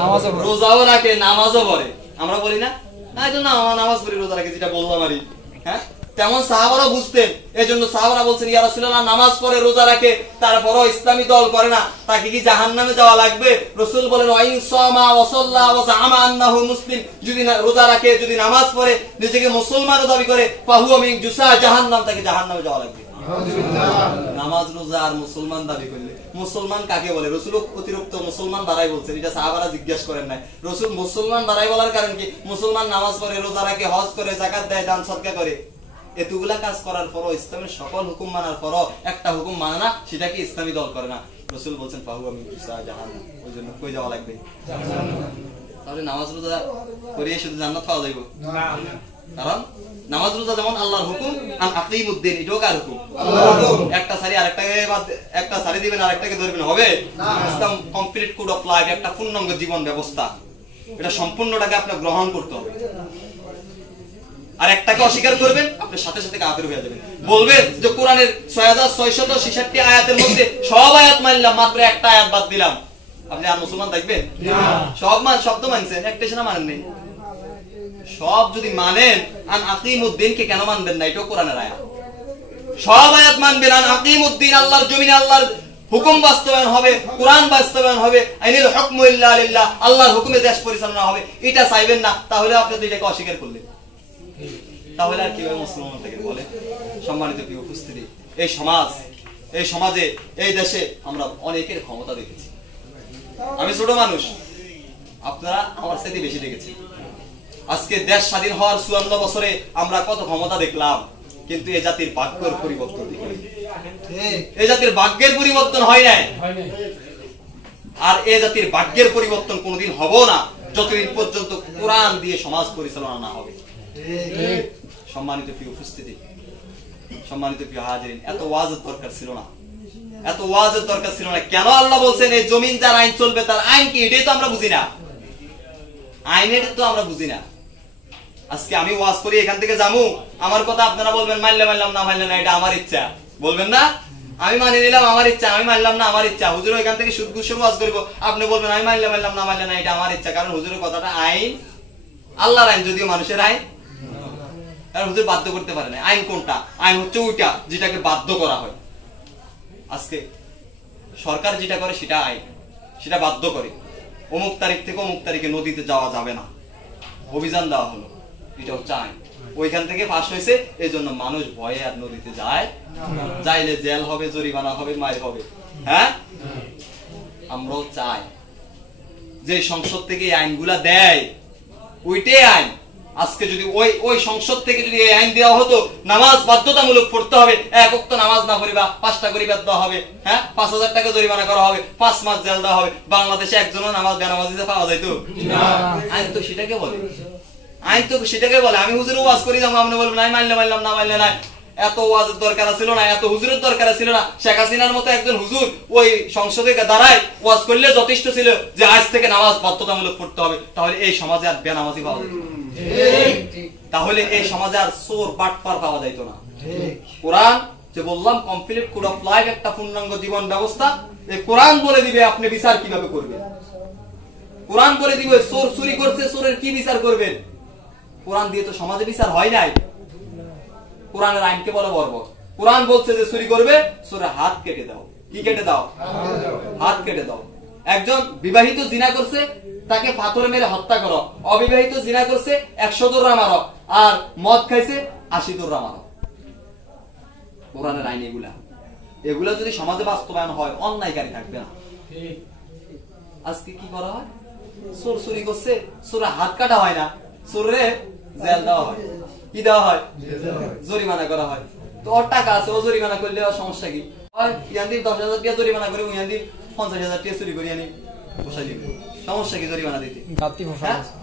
নামাজও পড়ে, রোজাও রাখে, নামাজও পড়ে। আমরা বলি না না এই জন্য নামাজ পড়ি, রোজা রাখি, যেটা বললাম আরই, হ্যাঁ তেমন সাহাবারা বুঝতেন। এজন্য সাহাবারা বলছেন ইয়া রাসূলুল্লাহ, নামাজ পড়ে, রোজা রাখে, তারপরও ইসলামী দল করে না, তাকে কি জাহান্নামে যাওয়া লাগবে? রাসূল বলেন ওয়াইন সামা ওয়া সাল্লা ওয়া জাআমা আন্নাহু মুসলিম, যদি রোজা রাখে, যদি নামাজ পড়ে, নিজেকে মুসলমানও দাবি করে, ফাহুয়া মিন জুসা জাহান্নাম, তাকে জাহান্নামে যাওয়া লাগবে। নামাজ রোজা আর মুসলমান দাবি করলে, মুসলমান কাকে বলে? রাসূল অতিরিক্ত মুসলমান দ্বারাই বলছেন, এটা সাহাবারা জিজ্ঞাসা করেন নাই। রাসূল মুসলমান দ্বারাই বলার কারণ কি? মুসলমান নামাজ পড়ে, রোজা রাখে, হজ করে, যাকাত দেয়, দান সদকা করে, এতগুলা কাজ করার পরও, ইসলামের সকল হুকুম মানার পরও একটা হুকুম মানে না, সেটাকে ইসলামী দল করে না। রাসূল বলছেন ফাহুয়া মিন জুসা জাহান্নাম, ওই জন্য কই যাওয়া লাগবে? তাহলে নামাজ রোজা করিয়ে শুধু জান্নাত পাওয়া যাইব না, কারণ নামাজ রোজা যেমন আল্লাহর হুকুম, আন আকিমুদ্দিন, এটাও কার হুকুম? আল্লাহর হুকুম। একটা সারি আরেকটাকে বাদ, একটা সারি দিবেন আরেকটাকে ধরবেন, হবে না। ইসলাম কমপ্লিট কোড অফ লাইফ, একটা পূর্ণাঙ্গ জীবন ব্যবস্থা, এটা সম্পূর্ণটাকে আপনাকে গ্রহণ করতে হবে। আর একটাকে অস্বীকার করবেন, আপনি সাথে সাথে কাফের হয়ে যাবেন। বলবেন যে কোরআনের 6666 আয়াতের মধ্যে সব আয়াত মানলাম, মাত্র একটা আয়াত বাদ দিলাম, আপনি আর মুসলমান দেখবেন না? সব শব্দ মানছেন, একটা শোনা মানেন নেই। সব যদি মানেন, আন আকিমুদ্দিনকে কেন মানবেন না? এটাও কোরআনের আয়াত। সব আয়াত মানবেন, আন আকিমুদ্দিন, আল্লাহর জমিনে আল্লাহর হুকুম বাস্তবায়ন হবে, কোরআন বাস্তবায়ন হবে, আইনুল হুকমু ইল্লা লিল্লাহ, আল্লাহর হুকুমে দেশ পরিচালনা হবে, এটা চাইবেন না, তাহলে আপনি তো এটাকে অস্বীকার করলেন। তাহলে আর কিভাবে মুসলমান থেকে বলে? সম্মানিত প্রিয় উপস্থিতি, এই সমাজে এই দেশে আমরা অনেকের ক্ষমতা দেখেছি। আমি ছোট মানুষ, আপনারা আমার সাথে বেশি দেখেছেন। আজকে দেশ স্বাধীন হওয়ার 54 বছরে আমরা কত ক্ষমতা দেখলাম, কিন্তু এই জাতির ভাগ্যের পরিবর্তন দেখিনি। এই জাতির ভাগ্যের পরিবর্তন হয় নাই, আর এই জাতির ভাগ্যের পরিবর্তন কোনোদিন হবো না যতদিন পর্যন্ত কোরআন দিয়ে সমাজ পরিচালনা না হবে। সম্মানিত প্রিয় উপস্থিতি, সম্মানিত প্রিয় হাজিরিন, এত ওয়াজের দরকার ছিল না, এত ওয়াজের দরকার ছিল না। কেন আল্লাহ বলছেন এই জমিন যার আইন চলবে তার আইন কি? এটাই তো আমরা বুঝি না, আইনের তো আমরা বুঝি না। আজকে আমি ওয়াজ করি, এখান থেকে যাবো, আমার কথা আপনারা বলবেন মানলে মানলাম, না মানলে না, এটা আমার ইচ্ছা, বলবেন না? আমি মানে নিলাম আমার ইচ্ছা, আমি মানলাম না আমার ইচ্ছা। হুজুর এখান থেকে সুদ ঘুষের ওয়াজ করবো, আপনি বলবেন আমি মানলে মানলাম, না মানলে না, এটা আমার ইচ্ছা। কারণ হুজুরের কথাটা আইন, আল্লাহর আইন, যদিও মানুষের আইন। আর হুজুর বাধ্য করতে পারে না। আইন কোনটা? আইন হচ্ছে ওইটা যেটাকে বাধ্য করা হয়। আজকে সরকার যেটা করে সেটা আইন, সেটা বাধ্য করে। অমুক তারিখ থেকে অমুক তারিখে নদীতে যাওয়া যাবে না, অভিযান দেওয়া হলো, এটা হচ্ছে আইন। ওইখান থেকে পাস হয়েছে, এই জন্য মানুষ ভয়ে আর নদীতে যায়, যাইলে জেল হবে, জরিমানা হবে, মার হবে। হ্যাঁ, আমরাও চাই যে সংসদ থেকে এই আইনগুলা দেয়, ওইটাই আইন। আজকে যদি ওই সংসদ থেকে যদি এই আইন দেওয়া হতো, নামাজ বাধ্যতামূলক পড়তে হবে, এক ওয়াক্ত নামাজ না পড়িবা 5টা করে বেদ দেওয়া হবে, হ্যাঁ 5000 টাকা জরিমানা করা হবে, 5 মাস জেল দেওয়া হবে, বাংলাদেশে একজনও নামাজ বেনামাজিতে পাওয়া যাইতো না। আইন তো সেটাকে বলে, আইন তো সেটাকে বলে। আমি হুজুর ওয়াজ করি যাবো, আপনি বলবেন আমি মানলে মানলাম, না মানলে না। এত ওয়াজের দরকার ছিল না, এত হুজুরের দরকার ছিল না। শেখ হাসিনার মতো একজন হুজুর ওই সংসদে দাঁড়ায় ওয়াজ করলে যথেষ্ট ছিল যে আজ থেকে নামাজ বাধ্যতামূলক পড়তে হবে। তাহলে এই সমাজে আর বেনামাজি পাওয়া যেত না, তাহলে এই সমাজে আর চোর বাটপার পাওয়া যাইত না। কোরআন যে বললাম কমপ্লিট কোড অফ লাইফ, একটা পূর্ণাঙ্গ জীবন ব্যবস্থা। এই কোরআন বলে দিবে আপনি বিচার কিভাবে করবেন। কোরআন বলে দিবে চোর চুরি করছে, চোরের কি বিচার করবেন। কোরআন দিয়ে তো সমাজে বিচার হয় নাই। কোরআনের আইনকে বলে বর্বর। কোরআন বলছে যে চুরি করবে, চোরের হাত কেটে দাও। কি কেটে দাও? হাত কেটে দাও। একজন বিবাহিত জিনা করছে, তাকে পাথর মেরে হত্যা করো। অবিবাহিত জিনা করছে 100 দৌড়া মারো, আর মদ খাইছে 80 দৌড়া মারো। কোরআনের আইন এগুলা। এগুলা যদি সমাজে বাস্তবায়ন হয়, অন্যায়কারী থাকবে না। আজকে কি করা হয়? চোর চুরি করছে, চোরের হাত কাটা হয় না, চোরে জেল দেওয়া হয়। কি দেওয়া হয়? জরিমানা করা হয়। তো ওর টাকা আছে, ও জরিমানা করলে সমস্যা কি? 10,000 টাকা জরিমানা করে 50,000 টাকা চুরি করে আনি বসাই দিব, সমস্যা কি জরিমানা দিতে?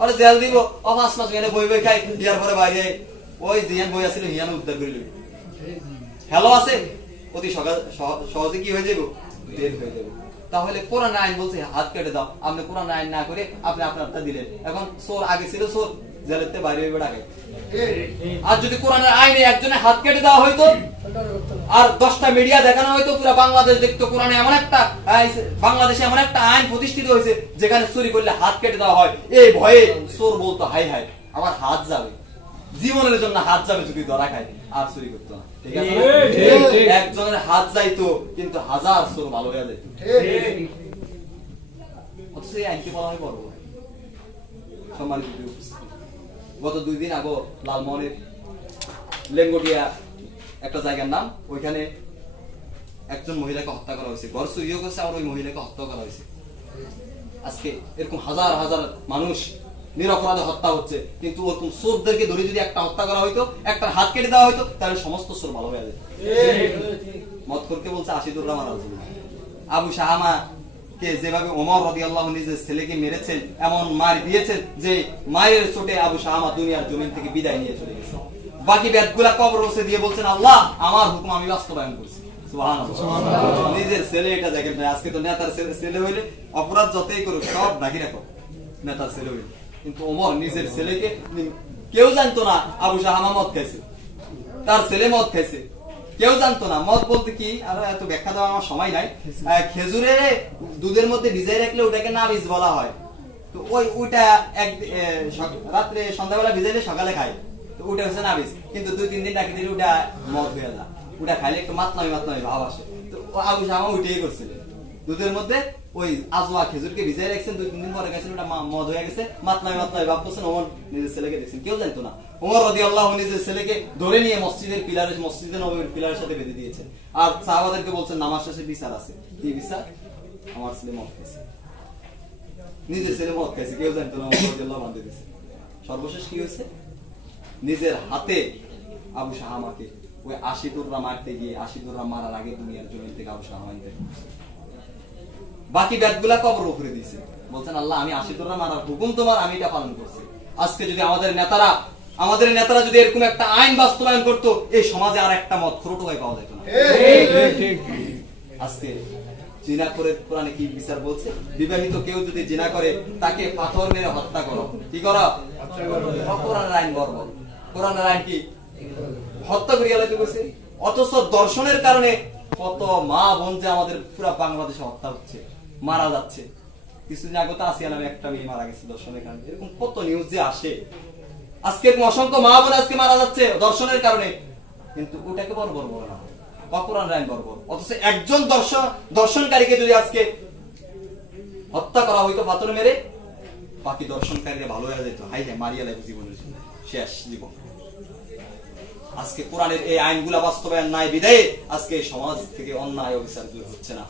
ওরা জেল দিব, 5 মাস এখানে বই বই খাই, ইয়ার পরে বাইরে ওই জিয়ান বই আছিল হিয়ান উদ্ধার করে লই। হ্যালো আছে, অতি সহজে কি হয়ে যাবো? বের হয়ে যাবো। তাহলে কোরআন আইন বলছে হাত কেটে দাও, আপনি কোরআন আইন না করে আপনি আপনারটা দিলেন। এখন চোর আগে ছিল চোর, জেলেতে বাইরে হইবে আগে। আর যদি কোরআনের আইনে একজনের হাত কেটে দেওয়া হইতো, আর 10টা মিডিয়া দেখানো হইতো, পুরো বাংলাদেশ দেখতো কোরআনে এমন একটা, বাংলাদেশে এমন একটা আইন প্রতিষ্ঠিত হয়েছে যেখানে চুরি করলে হাত কেটে দেওয়া হয়। এই ভয়ে চোর বলতো হাই হাই আমার হাত যাবে, জীবনের জন্য হাত যাবে যদি ধরা খায়, আর চুরি করতো না। ঠিক আছে, একজনের হাত যাইতো কিন্তু হাজার চোর ভালো হয়ে যেত। অথচ এই আইনকে বলা হয় বড়। সম্মানিত উপস্থিতি, গত 2 দিন আগে লালমোহনের লেঙ্গটিয়া একটা জায়গার নাম, ওইখানে একজন মহিলাকে হত্যা করা হয়েছে। ঘর চুরিও করছে, আর ওই মহিলাকে হত্যা করা হয়েছে। আজকে এরকম হাজার হাজার মানুষ নিরপরাধে হত্যা হচ্ছে, কিন্তু ওরকম চোরদেরকে ধরে যদি একটা হত্যা করা হইতো, একটা হাত কেটে দেওয়া হইতো, তাহলে সমস্ত চোর ভালো হয়ে যেত। মদখোরকে বলছে 80 দৌড়া মারা উচিত। আবু শাহামা কে যেভাবে ওমর রাদিয়াল্লাহু আনহু নিজের ছেলেকে মেরেছেন, এমন মার দিয়েছেন যে মায়ের চোটে আবু শাহামা দুনিয়ার জমিন থেকে বিদায় নিয়ে চলে গেছে। বাকি বেদগুলা কবর রসে দিয়ে বলছেন আল্লাহ আমার হুকুম আমি বাস্তবায়ন করছি। সুবহানাল্লাহ। নিজের ছেলে এটা দেখেন ভাই, আজকে তো নেতার ছেলে হইলে অপরাধ যতই করুক সব ঢাকি রাখো, নেতার ছেলে হইলে। কিন্তু ওমর নিজের ছেলেকে, কেউ জানতো না আবু শাহামা মদ খাইছে, তার ছেলে মদ খাইছে, কেউ জানতো না। মদ বলতে কি, আর এত ব্যাখ্যা দেওয়া আমার সময় নাই। খেজুরের দুধের মধ্যে ভিজাই রাখলে ওটাকে নাবিজ বলা হয়। তো ওইটা রাত্রে সন্ধ্যাবেলা ভিজাইলে সকালে খায়, তো ওটা হচ্ছে নাবিজ। কিন্তু 2-3 দিন রাখি দিলে ওটা মদ হয়ে যায়। ওটা খাইলে একটু মাতলামি মাতলামি ভাব আসে। তো আবু শাহামা ওইটাই করছিল, দুধের মধ্যে ওই আজওয়া খেজুরকে ভিজাই রাখছেন, 2-3 দিন পরে গেছেন ওটা মদ হয়ে গেছে, মাতলামি ভাবতেছেন ওমর নিজের ছেলেকে দেখছেন, কেউ জানতো না। ওমর রাদিয়াল্লাহু নিজের ছেলেকে ধরে নিয়ে মসজিদের পিলারে, মসজিদে নববীর পিলারের সাথে বেঁধে দিয়েছেন। আর সাহাবাদেরকে বলছেন নামাজ শেষে বিচার আছে। কি বিচার? আমার ছেলে মদ খাইছে, নিজের ছেলে মদ খাইছে, কেউ জানতো না, ওমর রাদিয়াল্লাহু বাঁধে দিয়েছে। সর্বশেষ কি হয়েছে? নিজের হাতে আবু শাহামাকে ওই 80 টুকরা মারতে গিয়ে 80 টুকরা মারার আগে দুনিয়ার জমিন থেকে আবু শাহামা নিতে বাকি ব্যাটগুলা কবর উপরে দিয়েছে, বলছেন আল্লাহ আমি 80 টুকরা মারার হুকুম তোমার, আমি এটা পালন করছি। আজকে যদি আমাদের নেতারা যদি এরকম একটা আইন বাস্তবায়ন করতো, এই সমাজে আর একটা মত খোরটো ভাই পাওয়া যেত না। আজকে জিনা করে কোরআনে কি বিচার বলছে? বিবাহিত কেউ যদি জিনা করে তাকে পাথর মেরে হত্যা করো। কি করো? কোরআনের আইন বর্বর। কোরআনের আইন কি? হত্যা করিয়া লাইতে বলছে। অথচ দর্শনের কারণে কত মা বোন যে আমাদের পুরো বাংলাদেশে হত্যা হচ্ছে, মারা যাচ্ছে। কিছুদিন আগে তো আসিয়া নামে একটা মেয়ে মারা গেছে দর্শনের কারণে। এরকম কত নিউজ যে আসে। আজকে অসংখ্য মা বোন আজকে মারা যাচ্ছে দর্শনের কারণে, কিন্তু ওটাকে বর্বর বলে না, কোরআনের আইন বর্বর। অথচ একজন দর্শনকারীকে যদি আজকে হত্যা করা হইতো পাথর মেরে, বাকি দর্শনকারীরা ভালো হয়ে যেত, হাই হাই মারিয়া লাগবে জীবনের জন্য, শেষ জীবন। আজকে কোরআনের এই আইনগুলা বাস্তবায়ন নাই বিধায় আজকে সমাজ থেকে অন্যায় অবিচার দূর হচ্ছে না।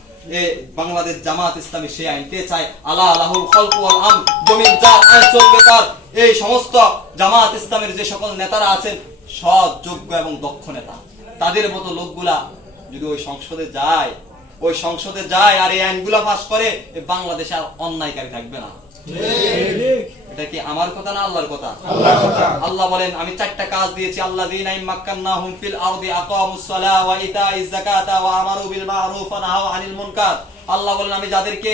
বাংলাদেশ জামাত ইসলামী সেই আইনতে চায়, আলা আলাহুল খালকু ওয়াল আমর, জমিন জাত আইন চলবে তার। এই সমস্ত জামাত ইসলামের যে সকল নেতারা আছেন সৎ, যোগ্য এবং দক্ষ নেতা, তাদের মতো লোকগুলা যদি ওই সংসদে যায় আর এই আইনগুলা পাস করে, বাংলাদেশে আর অন্যায়কারী থাকবে না। এটা কি আমার কথা না আল্লাহর কথা? আল্লাহ বলেন আমি 4টা কাজ দিয়েছি, আল্লাযীনা ইম্মাক্কান্নাহুম ফিল আরদি আকামুস সালাহ ওয়া ইতাইজ যাকাতা ওয়া আমারু বিল মা'রুফ ওয়া নাহাউ আনিল মুনকার। আল্লাহ বলেন আমি যাদেরকে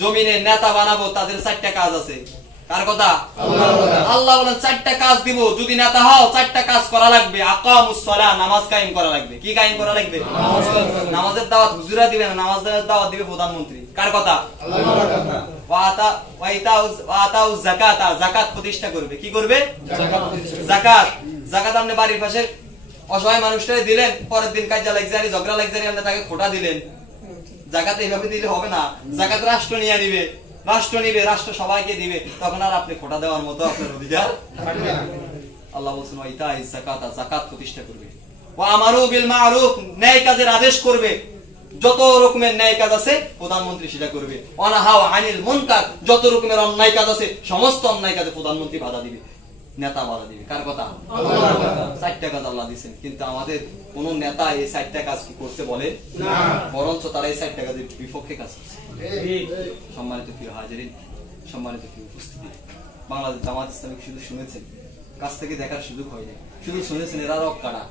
জমিনে নেতা বানাবো তাদের 4টা কাজ আছে। কার কথা? আল্লাহর কথা। আল্লাহ বলেন 4টা কাজ দিব, যদি নেতা হও 4টা কাজ করা লাগবে। আকামুস সালাহ, নামাজ কায়েম করা লাগবে। কি কায়েম করা লাগবে? নামাজের দাওয়াত হুজুরা দিবে না, নামাজের দাওয়াত দিবে প্রধানমন্ত্রী। কার কথা? আল্লাহর কথা। যাকাত প্রতিষ্ঠা করবে। কি করবে? যাকাত আপনি বাড়ির পাশে অসহায় মানুষটাকে দিলেন, পরের দিন কাজা লাগজারি ঝগড়া লাগজারি আপনি তাকে খোটা দিলেন। যাকাত এইভাবে দিলে হবে না। যাকাত রাষ্ট্র নিয়ে নিবে, রাষ্ট্র সবাইকে দিবে, তখন আর আপনি খোটা দেওয়ার মতো আপনার অধিকার থাকবে না। আল্লাহ বলছেন ওয়াইতাইজ যাকাত, যাকাত প্রতিষ্ঠা করবে। ওয়া আমারু বিল মা'রুফ, ন্যায় কাজের আদেশ করবে। যত রকমের ন্যায় কাজ আছে প্রধানমন্ত্রী সেটা করবে। অনাহাও আনিল মুনকার, যত রকমের অন্যায় কাজ আছে সমস্ত অন্যায় কাজে প্রধানমন্ত্রী বাধা দিবে, নেতা বাধা দিবে। কার কথা? আল্লাহর কথা। 4টা কাজ আল্লাহ দিয়েছেন, কিন্তু আমাদের কোন নেতা এই 4টা কাজ কি করতে বলে না, বরঞ্চ তারা এই 4টা কাজের বিপক্ষে কাজ করছে। সম্মানিত প্রিয় হাজিরিন, সম্মানিত প্রিয় উপস্থিতি, বাংলাদেশ জামাত ইসলামী শুধু শুনেছেন, কাছ থেকে দেখার সুযোগ হয়নি। শুধু শুনেছেন এরা রক কাটা,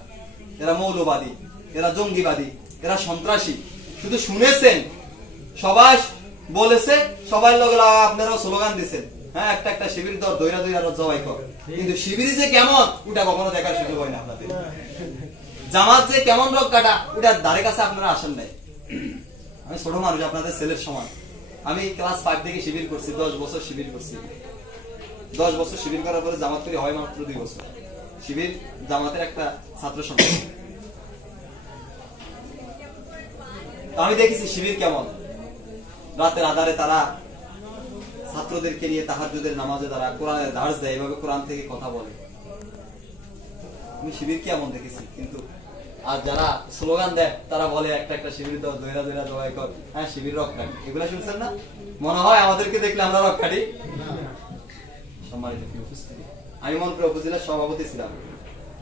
এরা মৌলবাদী, এরা জঙ্গিবাদী, এরা সন্ত্রাসী, শুধু শুনেছেন। সবাই বলেছে, সবাই লোক আপনারা স্লোগান দিচ্ছেন, হ্যাঁ একটা শিবির দর দৈরা জবাই কর, কিন্তু শিবির যে কেমন ওটা কখনো দেখার সুযোগ হয় না আপনাদের। জামাত যে কেমন রক কাটা ওটার ধারে কাছে আপনারা আসেন নাই। আমি ছোট মানুষ, আপনাদের ছেলের সমান। আমি ক্লাস 5 থেকে শিবির করছি, 10 বছর শিবির করছি। 10 বছর শিবির করার পরে জামাত করি হয় মাত্র 2 বছর। শিবির জামাতের একটা ছাত্র সংগঠন। আমি দেখেছি শিবির কেমন। রাতের আধারে তারা ছাত্রদেরকে নিয়ে তাহাজ্জুদের নামাজে তারা কোরআনের দার্স দেয়, এভাবে কোরআন থেকে কথা বলে। আমি শিবির কেমন দেখেছি, কিন্তু আর যারা স্লোগান দেয় তারা বলে একটা শিবির দাও, দৈরা জবাই কর, হ্যাঁ শিবির রক কাটি। এগুলা শুনছেন না? মনে হয় আমাদেরকে দেখলে আমরা রক কাটি। সম্মানিত উপস্থিতি, আমি মনপুরা উপজেলার সভাপতি ছিলাম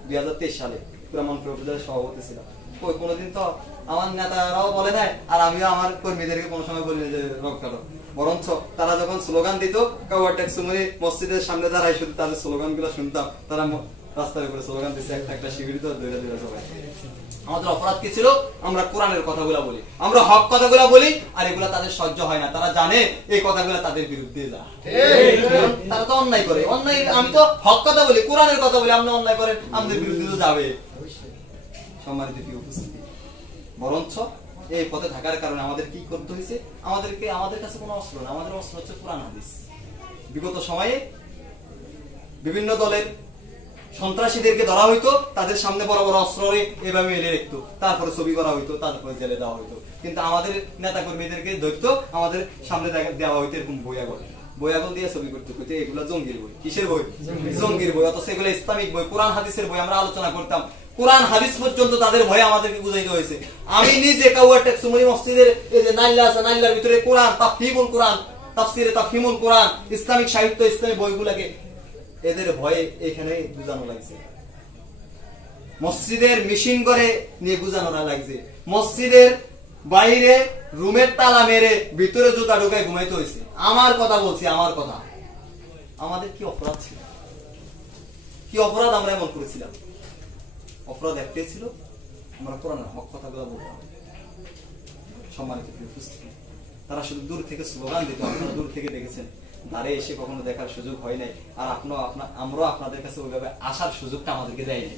2023 সালে। পুরা মনপুরা উপজেলার সভাপতি ছিলাম। কোনদিন তো আমার নেতারাও বলে নাই, আর আমিও আমার কর্মীদেরকে কোনো সময় বলি যে রক কাটো। বরঞ্চ তারা যখন স্লোগান দিত, মসজিদের সামনে দাঁড়াই শুধু তাদের স্লোগান গুলো শুনতাম। তারা রাস্তার উপরে স্লোগান দিচ্ছে, একটা শিবির তো দৈরা সবাই। আমাদের অপরাধ কি ছিল? আমরা কোরআনের কথাগুলা বলি, আমরা হক কথাগুলা বলি, আর এগুলা তাদের সহ্য হয় না। তারা জানে এই কথাগুলা তাদের বিরুদ্ধে যা, তারা তো অন্যায় করে। অন্যায়, আমি তো হক কথা বলি, কোরআনের কথা বলি, আপনি অন্যায় করেন, আমাদের বিরুদ্ধে তো যাবে। সম্মানিত উপস্থিতি, বরঞ্চ এই পথে থাকার কারণে আমাদের কি করতে হয়েছে? আমাদের কাছে কোনো অস্ত্র না, আমাদের অস্ত্র হচ্ছে কোরআন হাদিস। বিগত সময়ে বিভিন্ন দলের সন্ত্রাসীদেরকে ধরা হইতো, তাদের সামনে বড় বড় অস্ত্র এভাবে এনে রাখতো, তারপরে ছবি করা হইতো, তারপরে জেলে দেওয়া হইতো। কিন্তু আমাদের নেতা কর্মীদেরকে ধরতো, আমাদের সামনে দেওয়া হইতো এরকম বইয়াগল দিয়ে ছবি করতে করতে, এগুলো জঙ্গির বই। কিসের বই? জঙ্গির বই। অথচ এগুলো ইসলামিক বই, কোরআন হাদিসের বই। আমরা আলোচনা করতাম, কোরআন হাদিস পর্যন্ত তাদের ভয়ে আমাদেরকে বুঝাইতে হয়েছে। আমি নিজে কাউয়াটেক সুমনি মসজিদের এই যে নাইল্লা আছে, নাইল্লার ভিতরে কোরআন, তাফহিমুল কোরআন, তাফসিরে তাফহিমুল কোরআন, ইসলামিক সাহিত্য, ইসলামিক বইগুলোকে এদের ভয়ে এখানে বুঝানো লাগছে। মসজিদের মেশিন করে নিয়ে বুঝানোরা লাগছে। মসজিদের বাইরে রুমের তালা মেরে ভিতরে জুতা ঢুকায় ঘুমাইতে হয়েছে। আমার কথা বলছি, আমার কথা। আমাদের কি অপরাধ ছিল? কি অপরাধ আমরা এমন করেছিলাম? অপরাধ একটাই ছিল, আমরা কোরআনের হক কথাগুলো বলতাম। সম্মানিত উপস্থিতি, তারা শুধু দূর থেকে স্লোগান দিত, আপনারা দূর থেকে দেখেছেন, দাঁড়ে এসে কখনো দেখার সুযোগ হয় নাই। আর আমরাও আপনাদের কাছে ওইভাবে আসার সুযোগটা আমাদেরকে দেয়নি।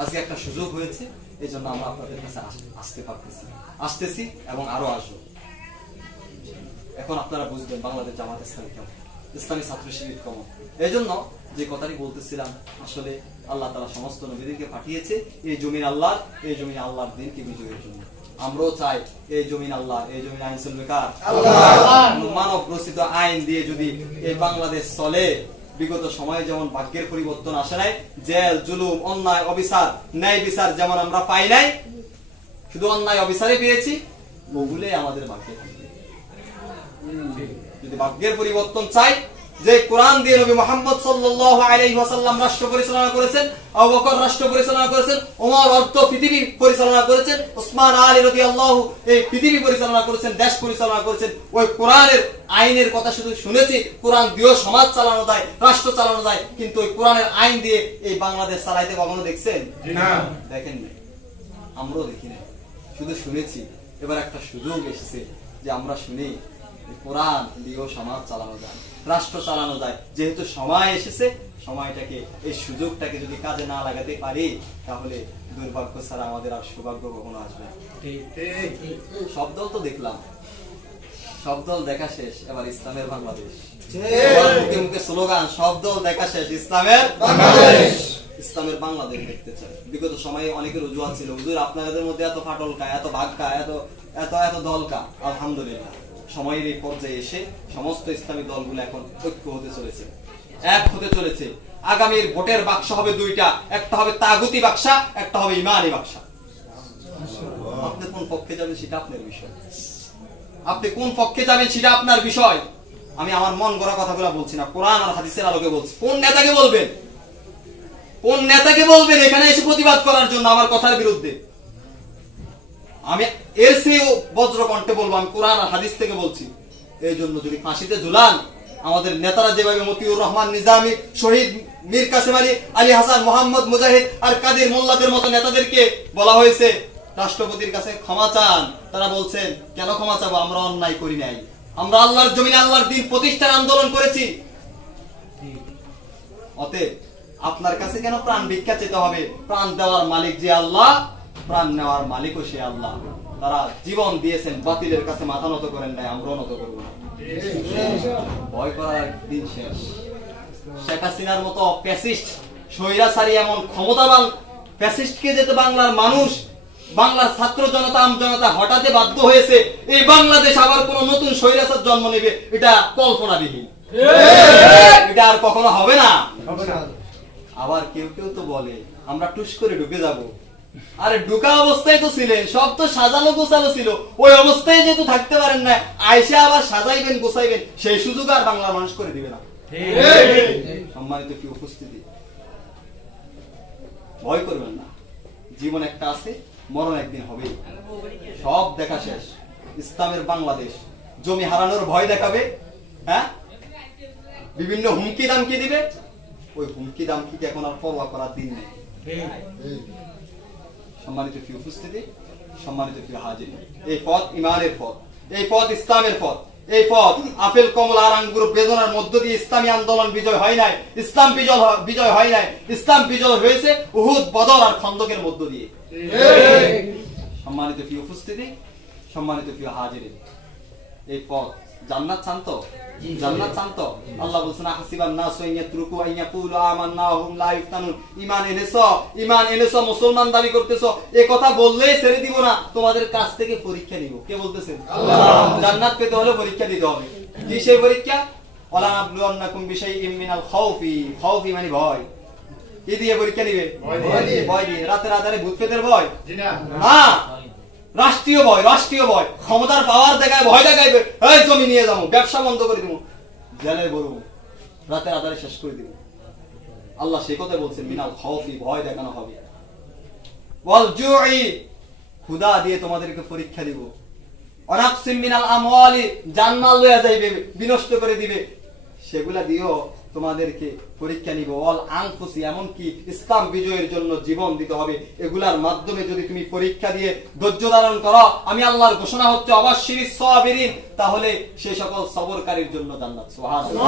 আজকে একটা সুযোগ হয়েছে, এই জন্য আমরা আপনাদের কাছে আসতে পারতেছি, আসতেছি এবং আরো আসবো। এখন আপনারা বুঝবেন বাংলাদেশ জামাত ইসলামী কেমন, ইসলামী ছাত্র শিবির কেমন। এই জন্য যে কথাটি বলতেছিলাম, আসলে আল্লাহ তাআলা সমস্ত নবীদেরকে পাঠিয়েছে এই জমিন আল্লাহ, এই জমিন আল্লাহর দিনকে বিজয়ের জন্য। আমরাও চাই এই জমিন আল্লাহ, এই জমিন আইন চলবে কার? মানব রচিত আইন দিয়ে যদি এই বাংলাদেশ চলে, বিগত সময়ে যেমন ভাগ্যের পরিবর্তন আসে নাই, জেল, জুলুম, অন্যায়, অবিচার, ন্যায় বিচার যেমন আমরা পাই নাই, শুধু অন্যায় অবিচারে পেয়েছি, ওগুলো আমাদের ভাগ্যে থাকবে। যদি ভাগ্যের পরিবর্তন চাই, যে কোরআন দিয়ে নবী মুহাম্মদ সাল্লাল্লাহু আলাইহি ওয়াসাল্লাম রাষ্ট্র পরিচালনা করেছেন, আবু বকর রাষ্ট্র পরিচালনা করেছেন, ওমর অর্থ পৃথিবী পরিচালনা করেছেন, ওসমান আলী রাদিয়াল্লাহু এই পৃথিবী পরিচালনা করেছেন, দেশ পরিচালনা করেছেন, ওই কোরআনের আইনের কথা শুধু শুনেছি। কোরআন দিয়েও সমাজ চালানো যায়, রাষ্ট্র চালানো যায়, কিন্তু ওই কোরআনের আইন দিয়ে এই বাংলাদেশ চালাইতে কখনো দেখছেন? না, দেখেননি, আমরাও দেখি না, শুধু শুনেছি। এবার একটা সুযোগ এসেছে যে আমরা শুনি কোরআন দিয়েও সমাজ চালানো যায়, রাষ্ট্র চালানো যায়। যেহেতু সময় এসেছে, সময়টাকে, এই সুযোগটাকে যদি কাজে না লাগাতে পারি, তাহলে দুর্ভাগ্য ছাড়া আমাদের আর সৌভাগ্য কখনো আসবে। সব দল তো দেখলাম, সব দল দেখা শেষ, এবার ইসলামের বাংলাদেশ। মুখে মুখে স্লোগান, সব দল দেখা শেষ, ইসলামের বাংলাদেশ। ইসলামের বাংলাদেশ দেখতে চাই। বিগত সময়ে অনেকের অজুহাত ছিল, হুজুর আপনাদের মধ্যে এত ফাটল কা, এত ভাগ কা, এত এত এত দল কা। আলহামদুলিল্লাহ, সময়ের এই পর্যায়ে এসে সমস্ত ইসলামী দলগুলো এখন ঐক্য হতে চলেছে, এক হতে চলেছে। আগামীর ভোটের বাক্স হবে দুইটা, একটা হবে তাগুতি বাক্সা, একটা হবে ইমানি বাক্সা। আপনি কোন পক্ষে যাবেন সেটা আপনার বিষয়, আপনি কোন পক্ষে যাবেন সেটা আপনার বিষয়। আমি আমার মন গড়া কথাগুলো বলছি না, কোরআন আর হাদিসের আলোকে বলছি। কোন নেতাকে বলবেন, কোন নেতাকে বলবেন এখানে এসে প্রতিবাদ করার জন্য আমার কথার বিরুদ্ধে? আমি এর চেয়ে বজ্র কণ্ঠে বলবো, আমি কোরআন আর হাদিস থেকে বলছি। এই জন্য যদি ফাঁসিতে ঝুলান, আমাদের নেতারা যেভাবে মতিউর রহমান নিজামী, শহীদ মীর কাসেম আলী, আলী হাসান, মোহাম্মদ মুজাহিদ আর কাদের মোল্লাদের মতো নেতাদেরকে বলা হয়েছে রাষ্ট্রপতির কাছে ক্ষমা চান, তারা বলছেন কেন ক্ষমা চাবো, আমরা অন্যায় করি নাই, আমরা আল্লাহর জমিনে আল্লাহর দিন প্রতিষ্ঠার আন্দোলন করেছি। অতএব আপনার কাছে কেন প্রাণ ভিক্ষা চেতে হবে? প্রাণ দেওয়ার মালিক যে আল্লাহ, প্রাণ নেওয়ার মালিকও সে আল্লাহ। তারা জীবন দিয়েছেন, বাতিলের কাছে মাথা নত করেন নাই, আমরাও নত করব না। ভয় করার দিন শেষ। শেখ হাসিনার মতো ফ্যাসিস্ট, স্বৈরাচারী এমন ক্ষমতাবান ফ্যাসিস্টকে যেতে বাংলার মানুষ, বাংলার ছাত্র জনতা, আম জনতা হঠাতে বাধ্য হয়েছে, এই বাংলাদেশ আবার কোন নতুন স্বৈরাচার জন্ম নেবে, এটা কল্পনাবিহীন, এটা আর কখনো হবে না। আবার কেউ কেউ তো বলে আমরা টুস করে ঢুকে যাব। আরে ঢুকা অবস্থায় তো ছিলেন, সব তো সাজানো গোছানো ছিল, ওই অবস্থায় যেহেতু থাকতে পারেন না, আইসে আবার সাজাইবেন গোছাইবেন, সেই সুযোগ আর বাংলার মানুষ করে দিবে না। সম্মানিত কি উপস্থিতি, ভয় করবেন না, জীবন একটা আছে, মরণ একদিন হবে, সব দেখা শেষ। ইসলামের বাংলাদেশ জমি হারানোর ভয় দেখাবে, হ্যাঁ, বিভিন্ন হুমকি দামকি দিবে, ওই হুমকি দামকিতে এখন আর পরোয়া করার দিন নেই। সম্মানিত কি উপস্থিতি, সম্মানিত কি হাজির, এই পথ ইমানের পথ, এই পথ ইসলামের পথ, এই পথ আপেল কমলা আর আঙ্গুর বেদনার মধ্য দিয়ে ইসলামী আন্দোলন বিজয় হয় নাই, ইসলাম বিজয় হয় নাই, ইসলাম বিজয় হয়েছে উহুদ, বদর আর খন্দকের মধ্য দিয়ে। সম্মানিত কি উপস্থিতি, সম্মানিত কি হাজির, এই পথ জান্নাত চান তো? জান্নাত চান তো? আল্লাহ বলছেন হাসিবান নাস ইয়াতরুকু আইয়াকুলু আমান্না হুম লা ইফতানুন। ঈমান এনেছো মুসলমান দাবি করতেছো, এই কথা বললেই ছেড়ে দিব না, তোমাদের কাছ থেকে পরীক্ষা নিব। কে বলতেছেন? আল্লাহ। জান্নাত পেতে হলে পরীক্ষা দিতে হবে। কি সেই পরীক্ষা? ওয়ালা নাবলুওয়ান্নাকুম বিশাইইম মিনাল খাউফি মানে ভয়। কি দিয়ে পরীক্ষা নিবে? ভয় দিয়ে। রাতের আধারে ভূত পেতের ভয়? না, রাষ্ট্রীয় ভয়। ক্ষমতার পাওয়ার দেখায়, ভয় দেখাইবে, এই জমি নিয়ে যাবো, ব্যবসা বন্ধ করে দিব, জেলে বলবো, রাতের আধারে শেষ করে দিব। আল্লাহ সে কথা বলছেন, মিনাল খাউফি, ভয় দেখানো হবে। ওয়াল জুই, ক্ষুধা দিয়ে তোমাদেরকে পরীক্ষা দিব। অনাকসিম মিনাল আমওয়ালি, জানমাল লইয়া যাইবে, বিনষ্ট করে দিবে, সেগুলা দিয়েও তোমাদেরকে পরীক্ষা নিব। অল আনফুসি, এমনকি ইসলাম বিজয়ের জন্য জীবন দিতে হবে। এগুলার মাধ্যমে যদি তুমি পরীক্ষা দিয়ে ধৈর্য ধারণ করো, আমি আল্লাহর ঘোষণা হচ্ছে অবাশশিরিস সাবিরিন, তাহলে সেই সকল সবরকারীর জন্য জান্নাত। সুবহানাল্লাহ।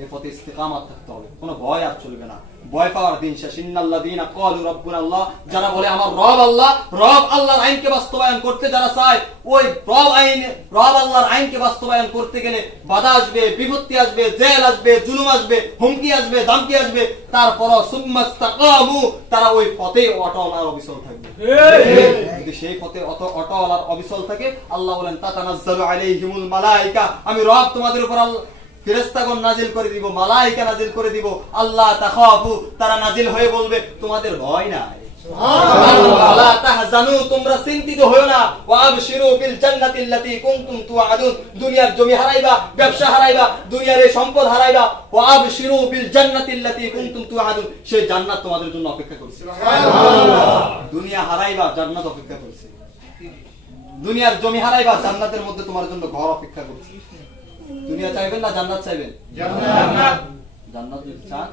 এই পথে ইস্তিকামাত থাকতে হবে, কোনো ভয় আর চলবে না। ভয় পাওয়ার দিন শেষ। ইন্নাল্লাযীনা ক্বালু রাব্বুনা আল্লাহ, যারা বলে আমার রব আল্লাহ, রব আল্লাহর আইনকে বাস্তবায়ন করতে যারা চায়, ওই রব আল্লাহর আইনকে বাস্তবায়ন করতে গেলে বাধা আসবে, বিপত্তি আসবে, জেল আসবে, জুলুম আসবে, হুমকি আসবে, দামকি আসবে, তারপরও সুম্মাস্তাকামু, তারা ওই পথে অটল আর অবিচল থাকবে। যদি সেই পথে অটল আর অবিচল থাকে, আল্লাহ বলেন তাতানাজ্জালু আলাইহিমুল মালায়েকা, আমি রব তোমাদের উপর ফেরেশতাগণ নাজিল করে দিব, মালায়েকা নাজিল করে দিব। আল্লাহ তাখাফু, তারা নাজিল হয়ে বলবে তোমাদের ভয় নাই। সুবহানাল্লাহ। লা তাহজানু, তোমরা চিন্তিত হয়ো না। ওয়া আবশিরু বিল জান্নাতিল্লাতী কুনতুম তুআদুন, দুনিয়ার জমি হারাইবা, ব্যবসা হারাইবা, দুনিয়ার এই সম্পদ হারাইবা। ওয়া আবশিরু বিল জান্নাতিল্লাতী কুনতুম তুআদুন, সেই জান্নাত তোমাদের জন্য অপেক্ষা করছে। সুবহানাল্লাহ। দুনিয়া হারাইবা, জান্নাত অপেক্ষা করছে। দুনিয়ার জমি হারাইবা, জান্নাতের মধ্যে তোমার জন্য ঘর অপেক্ষা করছে। দুনিয়া চাইবেন না জান্নাত চাইবেন? জান্নাত। জান্নাত যদি চান,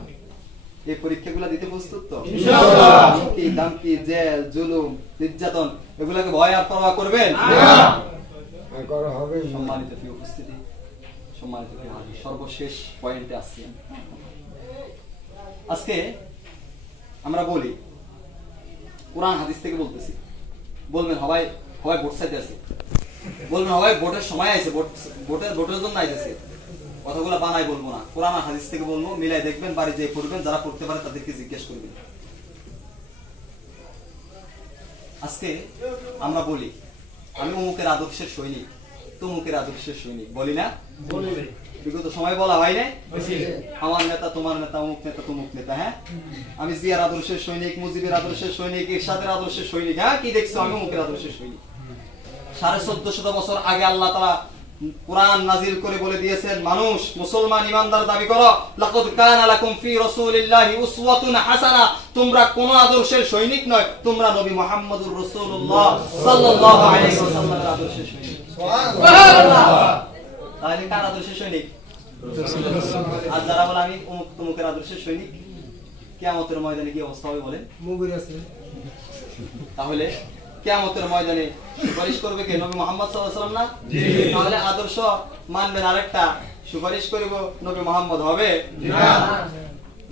এই পরীক্ষাগুলো দিতে প্রস্তুত তো? ইনশাআল্লাহ। কি দামকি, জেল, জুলুম, নির্যাতন, এগুলোকে ভয় আর পরোয়া করবেন না? করা হবে। সম্মানিত প্রিয় উপস্থিতি, সম্মানিত প্রিয় হাজির, সর্বশেষ পয়েন্টে আসছি। আজকে আমরা বলি, কোরআন হাদিস থেকে বলতেছি। বলবেন সবাই ভোট চাইতে আছে, বলবেন সবাই ভোটের সময় আইছে, ভোটের জন্য আইতেছে। কথাগুলো বানাই বলবো না, কোরআন আর হাদিস থেকে বলবো, মিলাই দেখবেন, বাড়ি যেয়ে পড়বেন, যারা পড়তে পারে তাদেরকে জিজ্ঞেস করবেন। আজকে আমরা বলি আমি অমুকের আদর্শের সৈনিক, তমুকের আদর্শের সৈনিক, বলি না? বিগত সময় বলা হয় না, আমার নেতা তোমার নেতা, অমুক নেতা তমুক নেতা। হ্যাঁ, আমি জিয়ার আদর্শের সৈনিক, মুজিবের আদর্শের সৈনিক, ইরশাদের আদর্শের সৈনিক। হ্যাঁ, কি দেখছো? আমি অমুকের আদর্শের সৈনিক। 1450 বছর আগে আল্লাহ তাআলা কুরআন নাজিল করে বলে দিয়েছেন, মানুষ মুসলমান ইমানদার দাবি করো, লাকাদ কানা লাকুম ফি রাসূলিল্লাহি উসওয়াতুন হাসানাহ, তোমরা কোন আদর্শের সৈনিক নয়, তোমরা নবী মুহাম্মদুর রাসূলুল্লাহ সাল্লাল্লাহু আলাইহি ওয়াসাল্লামের আদর্শের সৈনিক। সুবহানাল্লাহ। তাহলে কার আদর্শের সৈনিক? আর যারা বলে আমি অমুক তমুকের আদর্শের সৈনিক, কিয়ামতের ময়দানে কি অবস্থা হবে বলেন? মুগির আছে। তাহলে কিয়ামতের ময়দানে সুপারিশ করবে কে? নবী মুহাম্মদ সাল্লাল্লাহু আলাইহি ওয়াসাল্লাম না? জি। তাহলে আদর্শ মানবেন আরেকটা, সুপারিশ করব নবী মুহাম্মদ হবে না।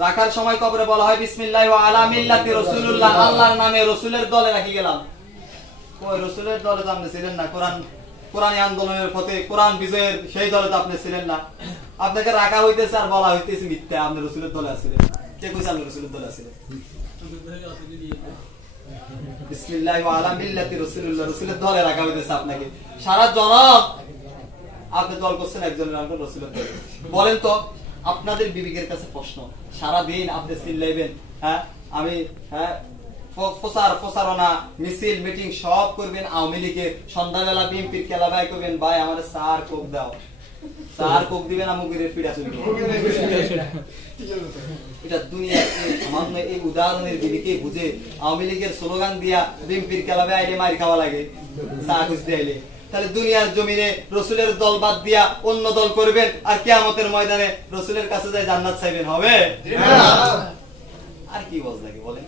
রাখার সময় কবরে বলা হয় বিসমিল্লাহি ওয়া আলা মিল্লাতি রাসূলুল্লাহ, আল্লাহর নামে রাসূলের দলে রাখি গেলাম। কই রাসূলের দলে তো আপনি ছিলেন না, কোরআনী আন্দোলনের পথে, কোরআন বিজয়ের সেই দলে তো আপনি ছিলেন না। আপনাকে রাখা হইতেছে আর বলা হইতেছে মিথ্যা, আপনি রাসূলের দলে আছিলেন। কে কইছে আপনি রাসূলের দলে আছিলেন? বিসমিল্লাহি ওয়া আলা মিল্লাতি রাসূলুল্লাহ, রাসূলের দলে রাখা হইতেছে আপনাকে। সারা জনম আপনি দল করছেন একজনের নাম রাসূলের দলে। বলেন তো, আপনাদের বিবেকের কাছে প্রশ্ন, সারা দিন আপনি চিল্লাইবেন, হ্যাঁ আমি, হ্যাঁ প্রচারণা, মিছিল, মিটিং সব করবেন আওয়ামী লীগের, সন্ধ্যাবেলা বিএনপির কেলাবাই করবেন, ভাই আমাদের চার কোক দাও, চার কোক দিবেন, মুগিরের পিড়া চলবে। এটা দুনিয়ার সামান্য এই উদাহরণের বিবেকে বুঝে আওয়ামী লীগের স্লোগান দিয়া বিএনপির কেলাবে আইলে মার খাওয়া লাগে, চা খুঁজতে আইলে। তাহলে দুনিয়ার জমিনে রসুলের দল বাদ দিয়া অন্য দল করবেন, আর কিয়ামতের ময়দানে রসুলের কাছে যায় জান্নাত চাইবেন, হবে? আর কি বল লাগে বলেন?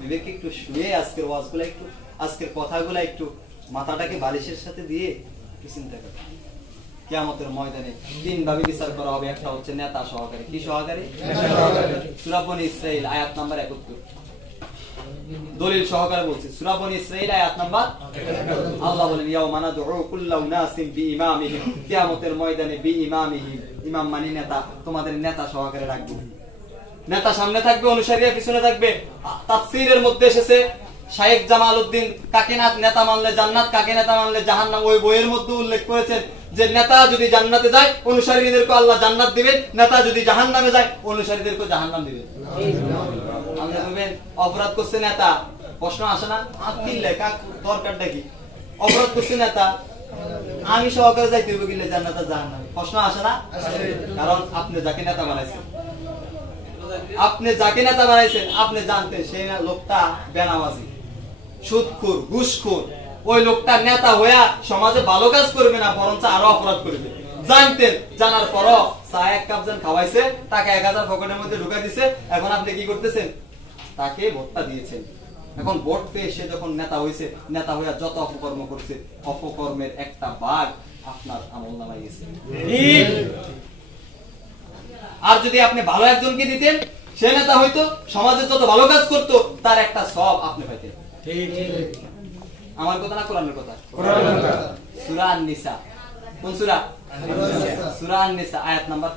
বিবেক একটু শুয়ে আজকের ওয়াজগুলা, একটু আজকের কথাগুলা একটু মাথাটাকে বালিশের সাথে দিয়ে চিন্তা করেন। কিয়ামতের ময়দানে তিন ভাবে বিচার করা হবে। একটা হচ্ছে নেতা সহকারী। কি সহকারী? সূরা বনী ইসরাঈল আয়াত নাম্বার 71। দলিল সহকারে বলছি সূরা বনী ইসরাঈল আয়াত নাম্বার আল্লাহ বলেন ইয়াউমা নাদউ কুল্লা উনাসিন বিইমামিহিম কিয়ামতের ময়দানে বিইমামিহিম ইমাম মানে নেতা তোমাদের নেতা সহকারে রাখবো নেতা সামনে থাকবে অনুসারীরা পিছনে থাকবে তাফসীরের মধ্যে এসেছে শাইখ জামালউদ্দিন কাকে নেতা মানলে জান্নাত কাকে নেতা মানলে জাহান্নাম ওই বইয়ের মধ্যে উল্লেখ করেছেন যে নেতা যদি জান্নাতে যায় অনুসারীদেরকে আল্লাহ জান্নাত দিবেন নেতা যদি জাহান্নামে যায় অনুসারীদেরকে জাহান্নাম দিবেন আমরা বলবেন অপরাধ করছে নেতা প্রশ্ন আসে না আকিল কাক দরকারটা কি অপরাধ করছে নেতা আমি সহকারে যাইতে হবে কিলে জান্নাতে জাহান্নামে প্রশ্ন আসে না কারণ আপনি যাকে নেতা বানাইছেন আপনি জানতেন সেই লোকটা বেনামাজি সুদখোর ঘুষখোর ওই লোকটা নেতা হইয়া সমাজে ভালো কাজ করবে না বরঞ্চ আরো অপরাধ করবে জানতেন জানার পরও চা এক কাপ জন খাওয়াইছে টাকা 1000 পকেটের মধ্যে ঢুকাই দিছে এখন আপনি কি করতেছেন তাকে ভোটটা দিয়েছেন এখন ভোট পেয়ে সে যখন নেতা হইছে নেতা হইয়া যত অপকর্ম করছে অপকর্মের একটা ভাগ আপনার আমলনামায় গেছে আর যদি আপনি ভালো একজনকে দিতেন সে নেতা হইতো সমাজে যত ভালো কাজ করতো তার একটা সওয়াব আপনি পাইতেন আমার কথা না কোরআনের কথা সূরা আন-নিসা কোন সূরা সূরা আন-নিসা আয়াত নাম্বার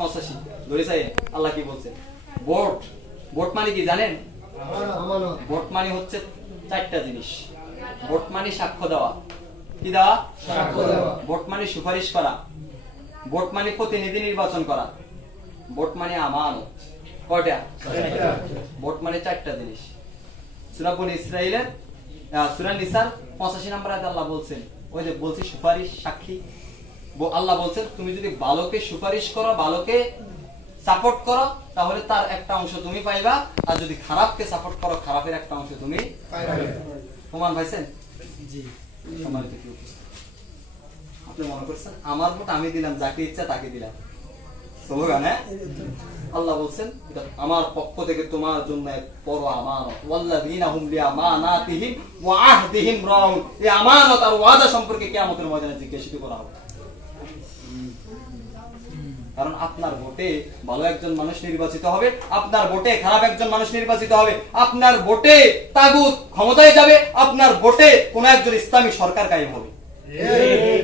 85 ধরেছে আল্লাহ কি বলছেন ভোট মানে কি জানেন ভোট মানে হচ্ছে চারটা জিনিস ভোট মানে সাক্ষ্য দেওয়া কি দেওয়া সাক্ষ্য দেওয়া ভোট মানে সুপারিশ করা ভোট মানে প্রতিনিধি নির্বাচন করা ভোট মানে আমানত কয়টা ভোট মানে চারটা জিনিস সূরা বনী ইসরাঈলের সূরা নিসার 85 নম্বর আয়াতে আল্লাহ বলছেন ওই যে বলছি সুপারিশ সাক্ষী আল্লাহ বলছেন তুমি যদি ভালোকে সুপারিশ করো ভালোকে সাপোর্ট করো তাহলে তার একটা অংশ তুমি পাইবা আর যদি খারাপকে সাপোর্ট করো খারাপের একটা অংশ তুমি পাইবা প্রমাণ পাইছেন জি সম্মানিত কি আপনি মনে করছেন আমার ভোট আমি দিলাম যাকে ইচ্ছা তাকে দিলাম স্লোগান আল্লাহ বলছেন এটা আমার পক্ষ থেকে তোমার জন্য এক বড় আমানত ওয়াল্লাযীনা হুম লিআমানাতিহিম ওয়া আহদিহিম রাউন এই আমানত আর ওয়াদা সম্পর্কে কিয়ামতের ময়দানে জিজ্ঞাসিত করা হবে কারণ আপনার ভোটে ভালো একজন মানুষ নির্বাচিত হবে আপনার ভোটে খারাপ একজন মানুষ নির্বাচিত হবে আপনার ভোটে তাগুত ক্ষমতায় যাবে আপনার ভোটে কোন একজন ইসলামী সরকার কায়েম হবে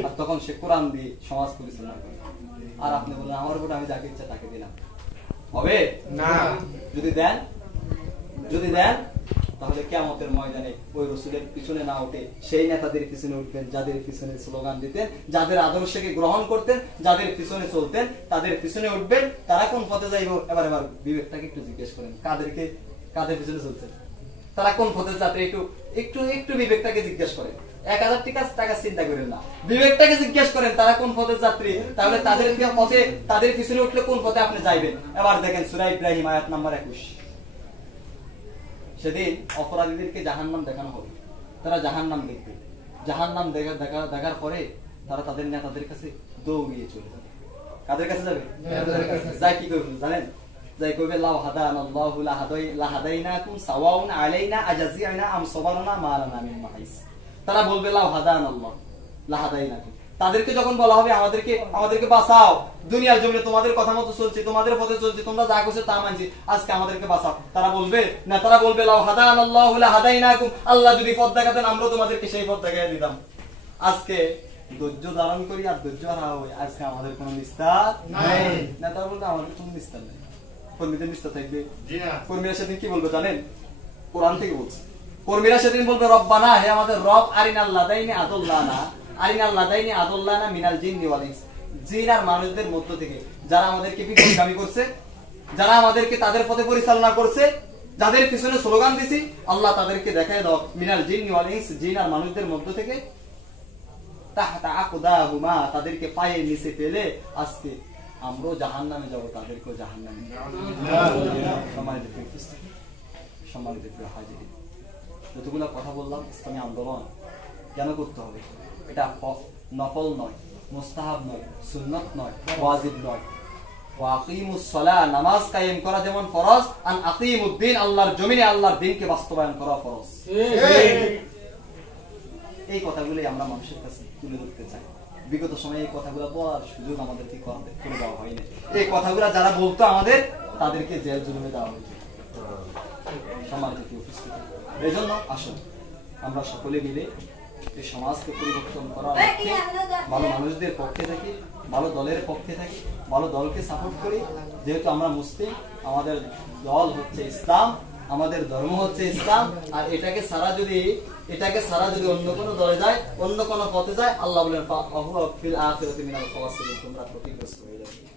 আর তখন সে কোরআন দিয়ে সমাজ পরিচালনা করবে আর আপনি বলেন আমার ভোট আমি যাকে ইচ্ছা তাকে দিলাম হবে না যদি দেন তাহলে কিয়ামতের ময়দানে ওই রাসূলের পিছনে না উঠে সেই নেতাদের পিছনে উঠবেন যাদের পিছনে স্লোগান দিতেন যাদের আদর্শকে গ্রহণ করতেন যাদের পিছনে চলতেন তাদের পিছনে উঠবেন তারা কোন পথে যাইবো এবার বিবেকটাকে একটু জিজ্ঞেস করেন কাদের পিছনে চলছেন তারা কোন পথে যাত্রী একটু বিবেকটাকে জিজ্ঞেস করেন 1000 টাকা চিন্তা করেন না বিবেকটাকে জিজ্ঞেস করেন তারা কোন পথের যাত্রী তাহলে তাদের পিছনে উঠলে কোন পথে আপনি যাইবেন এবার দেখেন সূরা ইব্রাহিম আয়াত নাম্বার 21 সেদিন অপরাধীদেরকে জাহান্নাম দেখানো হবে তারা জাহান্নাম দেখবে জাহান্নাম দেখার পরে তারা তাদের নেতাদের কাছে দৌড়িয়ে চলে যাবে কাদের কাছে যাবে যাই কি করবে জানেন যাই কইবে লাউ হাদানাল্লাহু লাহাদাইনাকুম সাওয়াউন আলাইনা আজাজিনা আম সাবারনা মা লানা মিন মাহিস তারা বলবে লাউ হাদানাল্লাহ লাহাদাইনাকুম তাদেরকে যখন বলা হবে আমাদেরকে বাঁচাও দুনিয়ার জমিনে তোমাদের কথা মতো চলছে তোমাদের পথে চলছে তোমরা যা করছো তা মানছি আজকে আমাদেরকে বাঁচাও তারা বলবে লাউ হাদানাল্লাহু লাহাদাইনাকুম আল্লাহ যদি পথ দেখাতেন আমরা তোমাদেরকে সেই পথ দেখাইয়া দিতাম আজকে ধৈর্য ধারণ করি আর ধৈর্য হারা হই আজকে আমাদের কোনো নিস্তার নাই নেতারা বলতে আমাদের কোনো নিস্তার নেই কর্মীদের নিস্তার থাকবে কর্মীরা সেদিন কি বলবে জানেন কোরআন থেকে বলছে কর্মীরা সেদিন বলবে রব্বানা হে আমাদের রব আরিনাল্লাদাইনি আদুল্লানা মিনাল জিন্নি ওয়াল ইনস জিন আর মানুষদের মধ্য থেকে যারা আমাদেরকে বিপদগামী করছে যারা আমাদেরকে তাদের পথে পরিচালনা করছে যাদের পিছনে স্লোগান দিছি আল্লাহ তাদেরকে দেখায় দাও মিনাল জিন্নি ওয়াল ইনস জিন আর মানুষদের মধ্য থেকে তাহতা আকদাহুমা তাদেরকে পায়ের নিচে ফেলে আজকে আমরাও জাহান্নামে যাব তাদেরকেও জাহান্নামে সম্মানিত হাজির যতগুলো কথা বললাম ইসলামী আন্দোলন কেন করতে হবে এটা নফল নয় মুস্তাহাব নয় সুন্নাত নয় ওয়াজিব নয় ওয়াকিমুস সালাহ নামাজ কায়েম করা যেমন ফরজ আন আকিমুদ্দিন আল্লাহর জমিনে আল্লাহর দ্বীনকে বাস্তবায়ন করা ফরজ এই কথাগুলোই আমরা মানুষের কাছে তুলে ধরতে চাই বিগত সময়ে এই কথাগুলো বলার সুযোগ আমাদেরকে করে দেওয়া হয়নি এই কথাগুলো যারা বলতো আমাদের তাদেরকে জেল জুলুমে দেওয়া হয়েছে সম্মানিত উপস্থিতি, এই জন্য আসুন আমরা সকলে মিলে এই সমাজকে পরিবর্তন করার লক্ষ্যে ভালো মানুষদের পক্ষে থাকি, ভালো দলের পক্ষে থাকি, ভালো দলকে সাপোর্ট করি। যেহেতু আমরা মুসলিম, আমাদের দল হচ্ছে ইসলাম, আমাদের ধর্ম হচ্ছে ইসলাম। আর এটাকে সারা যদি অন্য কোনো দলে যায়, অন্য কোনো পথে যায়, আল্লাহ বলেন তোমরা ক্ষতিগ্রস্ত হয়ে যাবে।